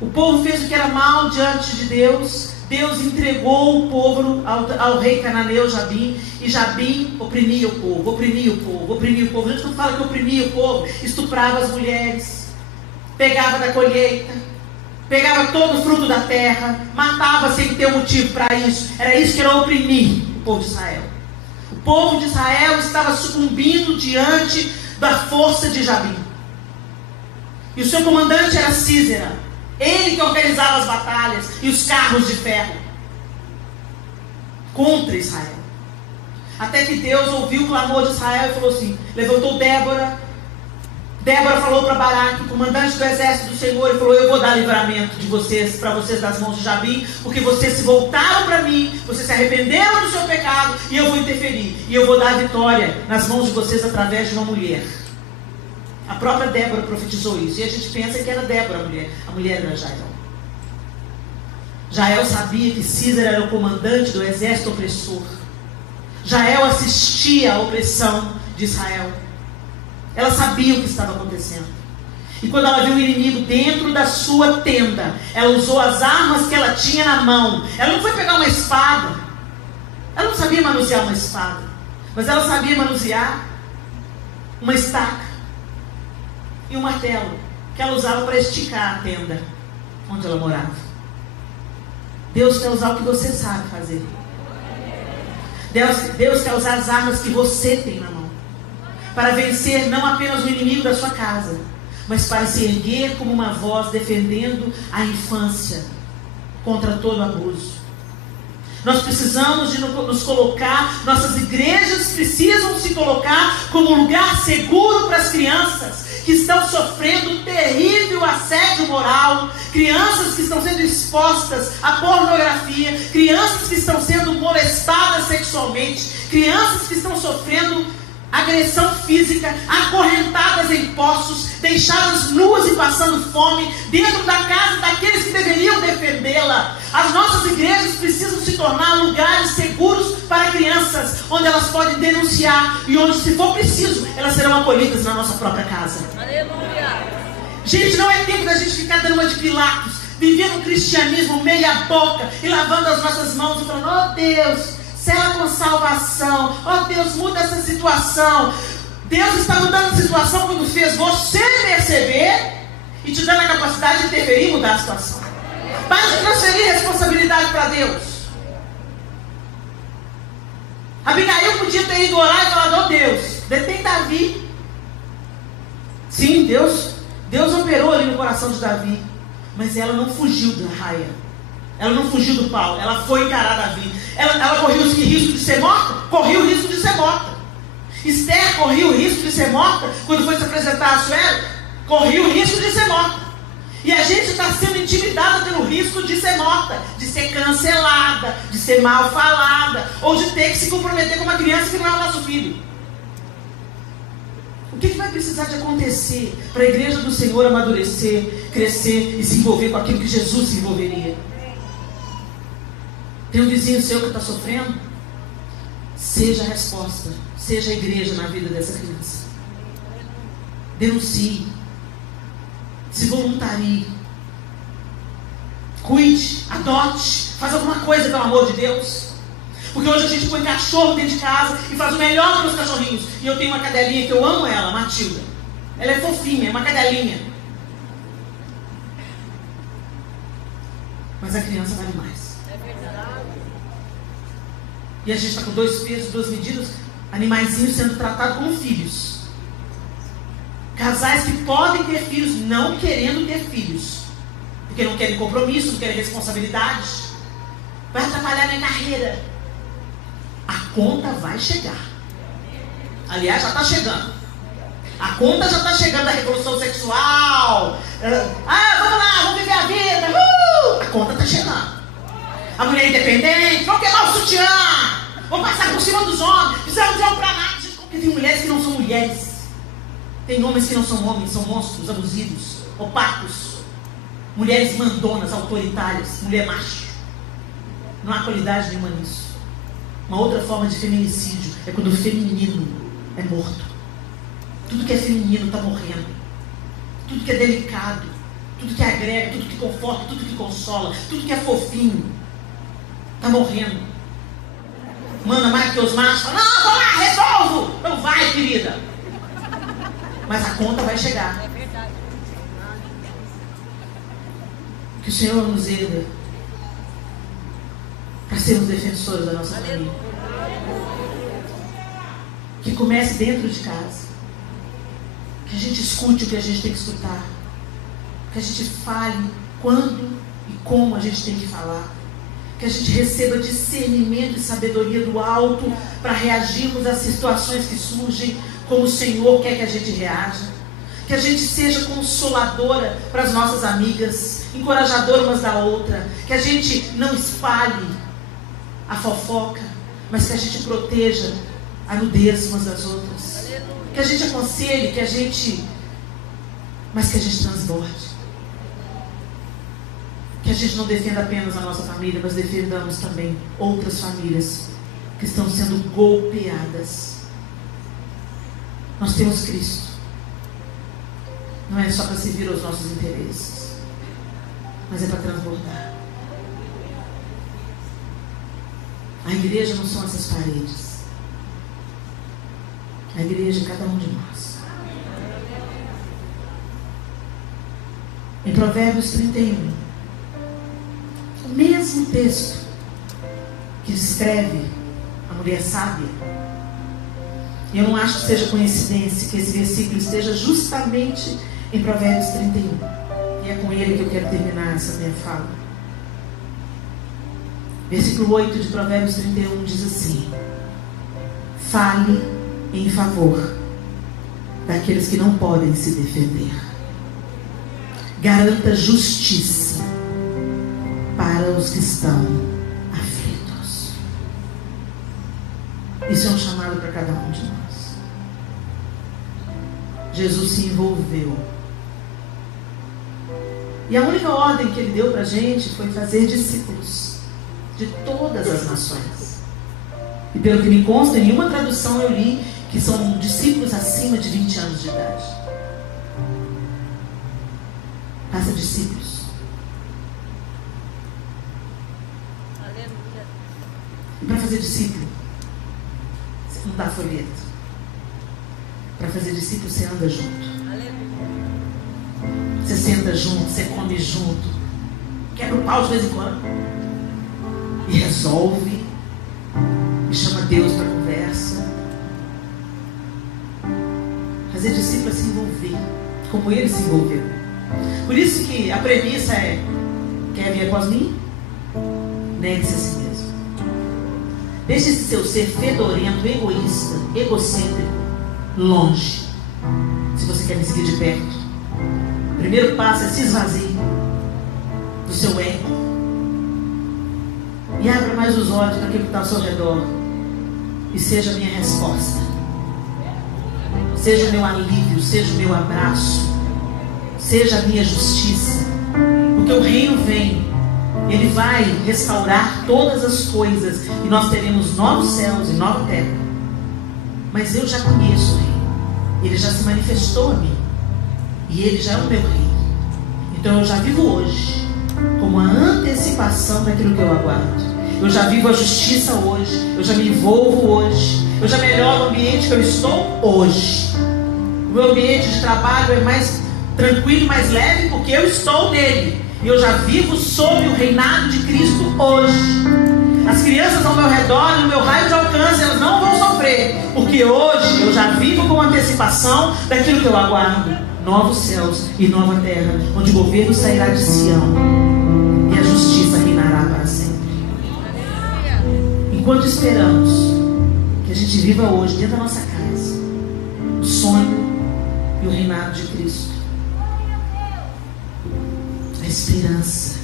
O povo fez o que era mal diante de Deus. Deus entregou o povo ao rei cananeu Jabim. E Jabim oprimia o povo, oprimia o povo, oprimia o povo. A gente não fala que oprimia o povo, estuprava as mulheres, pegava da colheita, pegava todo o fruto da terra, matava sem ter um motivo para isso. Era isso que era oprimir o povo de Israel. O povo de Israel estava sucumbindo diante da força de Jabim. E o seu comandante era Sísera. Ele que organizava as batalhas e os carros de ferro contra Israel. Até que Deus ouviu o clamor de Israel e falou assim, levantou Débora. Débora falou para Baraque, comandante do exército do Senhor, e falou: eu vou dar livramento de vocês, para vocês das mãos de Jabim, porque vocês se voltaram para mim, vocês se arrependeram do seu pecado, e eu vou interferir, e eu vou dar vitória nas mãos de vocês através de uma mulher. A própria Débora profetizou isso, e a gente pensa que era Débora a mulher era Jael. Jael sabia que Sísera era o comandante do exército opressor. Jael assistia à opressão de Israel. Ela sabia o que estava acontecendo. E quando ela viu o inimigo dentro da sua tenda, ela usou as armas que ela tinha na mão. Ela não foi pegar uma espada. Ela não sabia manusear uma espada. Mas ela sabia manusear uma estaca e um martelo, que ela usava para esticar a tenda onde ela morava. Deus quer usar o que você sabe fazer. Deus quer usar as armas que você tem na mão, para vencer não apenas o inimigo da sua casa, mas para se erguer como uma voz defendendo a infância contra todo abuso. Nós precisamos de nos colocar, nossas igrejas precisam se colocar como um lugar seguro para as crianças que estão sofrendo terrível assédio moral, crianças que estão sendo expostas à pornografia, crianças que estão sendo molestadas sexualmente, crianças que estão sofrendo agressão física, acorrentadas em poços, deixadas nuas e passando fome, dentro da casa daqueles que deveriam defendê-la. As nossas igrejas precisam se tornar lugares seguros para crianças, onde elas podem denunciar e onde, se for preciso, elas serão acolhidas na nossa própria casa. Aleluia! Gente, não é tempo da gente ficar dando uma de Pilatos, vivendo um cristianismo meia boca e lavando as nossas mãos e falando: oh Deus, sela com salvação, oh Deus, muda essa situação. Deus está mudando a situação quando fez você perceber e te dando a capacidade de interferir e mudar a situação. Para de transferir responsabilidade para Deus. Abigail podia ter ido orar e falar: oh Deus, detém Davi. Sim, Deus operou ali no coração de Davi, mas ela não fugiu da raia. Ela não fugiu do pau, ela foi encarar Davi. Ela correu o risco de ser morta? Correu o risco de ser morta. Esther correu o risco de ser morta quando foi se apresentar a Suero? Correu o risco de ser morta. E a gente está sendo intimidada pelo risco de ser morta, de ser cancelada, de ser mal falada, ou de ter que se comprometer com uma criança que não é o nosso filho. O que vai precisar de acontecer para a igreja do Senhor amadurecer, crescer e se envolver com aquilo que Jesus se envolveria? Tem um vizinho seu que está sofrendo? Seja a resposta, seja a igreja na vida dessa criança. Denuncie, se voluntarie, cuide, adote, faz alguma coisa pelo amor de Deus. Porque hoje a gente põe cachorro dentro de casa e faz o melhor para os cachorrinhos. E eu tenho uma cadelinha que eu amo ela, Matilda. Ela é fofinha, é uma cadelinha. Mas a criança vale mais. E a gente está com 2 pesos, 2 medidas, animaizinhos sendo tratados como filhos. Casais que podem ter filhos não querendo ter filhos, porque não querem compromisso, não querem responsabilidade. Vai atrapalhar minha carreira. A conta vai chegar. Aliás, já está chegando. A conta já está chegando da revolução sexual. Vamos lá, vamos viver a vida. A conta está chegando. A mulher independente, vão queimar o sutiã, vão passar por cima dos homens, precisamos de homem para nada. Porque tem mulheres que não são mulheres, tem homens que não são homens, são monstros, abusivos, opacos, mulheres mandonas, autoritárias, mulher macho. Não há qualidade nenhuma nisso. Uma outra forma de feminicídio é quando o feminino é morto. Tudo que é feminino está morrendo. Tudo que é delicado, tudo que agrega, tudo que conforta, tudo que consola, tudo que é fofinho está morrendo. Manda mais que os machos falam: não, vou lá, resolvo. Então vai, querida. Mas a conta vai chegar. Que o Senhor nos erga para sermos defensores da nossa família. Que comece dentro de casa. Que a gente escute o que a gente tem que escutar. Que a gente fale quando e como a gente tem que falar. Que a gente receba discernimento e sabedoria do alto para reagirmos às situações que surgem como o Senhor quer que a gente reaja. Que a gente seja consoladora para as nossas amigas, encorajadora umas da outra. Que a gente não espalhe a fofoca, mas que a gente proteja a nudez umas das outras. Que a gente aconselhe, mas que a gente transborde. Que a gente não defenda apenas a nossa família, mas defendamos também outras famílias que estão sendo golpeadas. Nós temos Cristo. Não é só para servir aos nossos interesses, mas é para transbordar. A igreja não são essas paredes. A igreja é cada um de nós. Em Provérbios 31, o mesmo texto que descreve a mulher sábia, eu não acho que seja coincidência que esse versículo esteja justamente em Provérbios 31. E é com ele que eu quero terminar essa minha fala. Versículo 8 de Provérbios 31 diz assim: fale em favor daqueles que não podem se defender. Garanta justiça para os que estão aflitos. Isso é um chamado para cada um de nós. Jesus se envolveu. E a única ordem que ele deu para a gente foi fazer discípulos de todas as nações. E pelo que me consta, em nenhuma tradução eu li que são discípulos acima de 20 anos de idade. Faça discípulos. E para fazer discípulo, você não dá folheto. Para fazer discípulo, você anda junto. Você senta junto, você come junto, quebra o pau de vez em quando e resolve, e chama Deus para conversa. Fazer discípulo é se envolver, como ele se envolveu. Por isso que a premissa é: quer vir após mim? Negue-se a si mesmo. Deixe esse seu ser fedorento, egoísta, egocêntrico longe. Se você quer me seguir de perto, o primeiro passo é se esvaziar do seu ego e abra mais os olhos para aquilo que está ao seu redor e seja a minha resposta, seja o meu alívio, seja o meu abraço, seja a minha justiça, porque o reino vem, ele vai restaurar todas as coisas e nós teremos novos céus e nova terra. Mas eu já conheço o reino, ele já se manifestou a mim e ele já é o meu rei. Então eu já vivo hoje como a antecipação daquilo que eu aguardo. Eu já vivo a justiça hoje, eu já me envolvo hoje, eu já melhoro o ambiente que eu estou hoje. O meu ambiente de trabalho é mais tranquilo, mais leve, porque eu estou nele. E eu já vivo sob o reinado de Cristo hoje. As crianças ao meu redor, no meu raio de alcance, elas não vão sofrer, porque hoje eu já vivo com antecipação daquilo que eu aguardo: novos céus e nova terra, onde o governo sairá de Sião e a justiça reinará para sempre. Enquanto esperamos que a gente viva hoje dentro da nossa casa o sonho e o reinado de Cristo, a esperança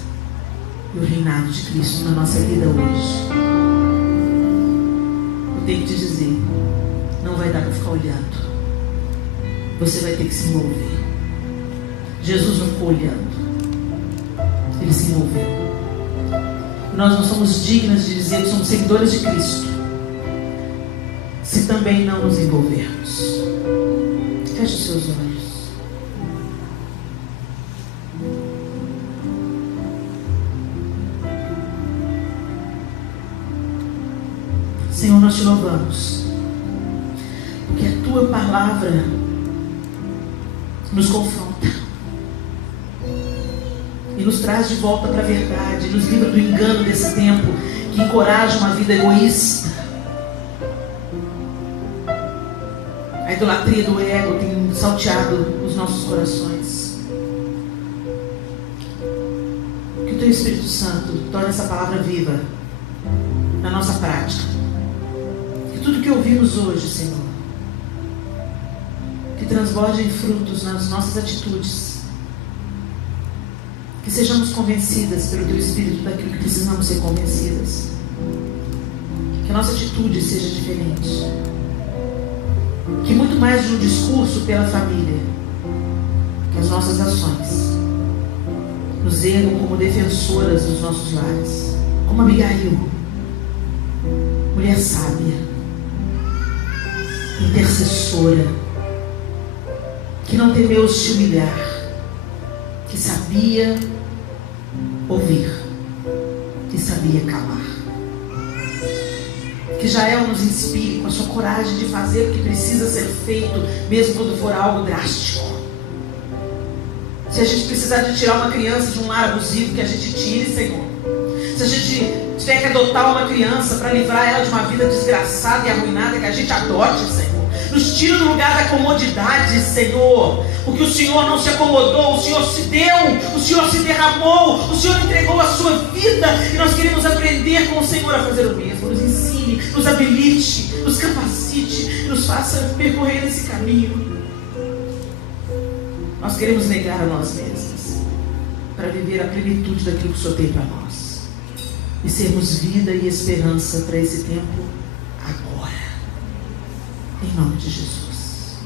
e o reinado de Cristo na nossa vida hoje, eu tenho que te dizer, não vai dar para ficar olhando. Você vai ter que se envolver. Jesus não ficou olhando, ele se envolveu. E nós não somos dignas de dizer que somos seguidores de Cristo se também não nos envolvermos. Feche os seus olhos. Senhor, nós te louvamos, porque a tua palavra nos confronta e nos traz de volta para a verdade, nos livra do engano desse tempo que encoraja uma vida egoísta. A idolatria do ego tem salteado os nossos corações. Que o teu Espírito Santo torne essa palavra viva na nossa prática. Que tudo que ouvimos hoje, Senhor, que transborde em frutos nas nossas atitudes. Que sejamos convencidas pelo teu Espírito daquilo que precisamos ser convencidas. Que a nossa atitude seja diferente. Que muito mais de um discurso pela família, que as nossas ações nos ergam como defensoras dos nossos lares, como Abigail, mulher sábia, intercessora, que não temeu se humilhar, que sabia ouvir, que sabia calar. Que Jael nos inspire com a sua coragem de fazer o que precisa ser feito, mesmo quando for algo drástico. Se a gente precisar de tirar uma criança de um lar abusivo, que a gente tire, Senhor. Se a gente tiver que adotar uma criança para livrar ela de uma vida desgraçada e arruinada, que a gente adote, Senhor. Nos tira do lugar da comodidade, Senhor. Porque o Senhor não se acomodou, o Senhor se deu, o Senhor se derramou, o Senhor entregou a sua vida. E nós queremos aprender com o Senhor a fazer o mesmo. Nos ensine, nos habilite, nos capacite, nos faça percorrer esse caminho. Nós queremos negar a nós mesmos para viver a plenitude daquilo que o Senhor tem para nós. E sermos vida e esperança para esse tempo agora. Em nome de Jesus.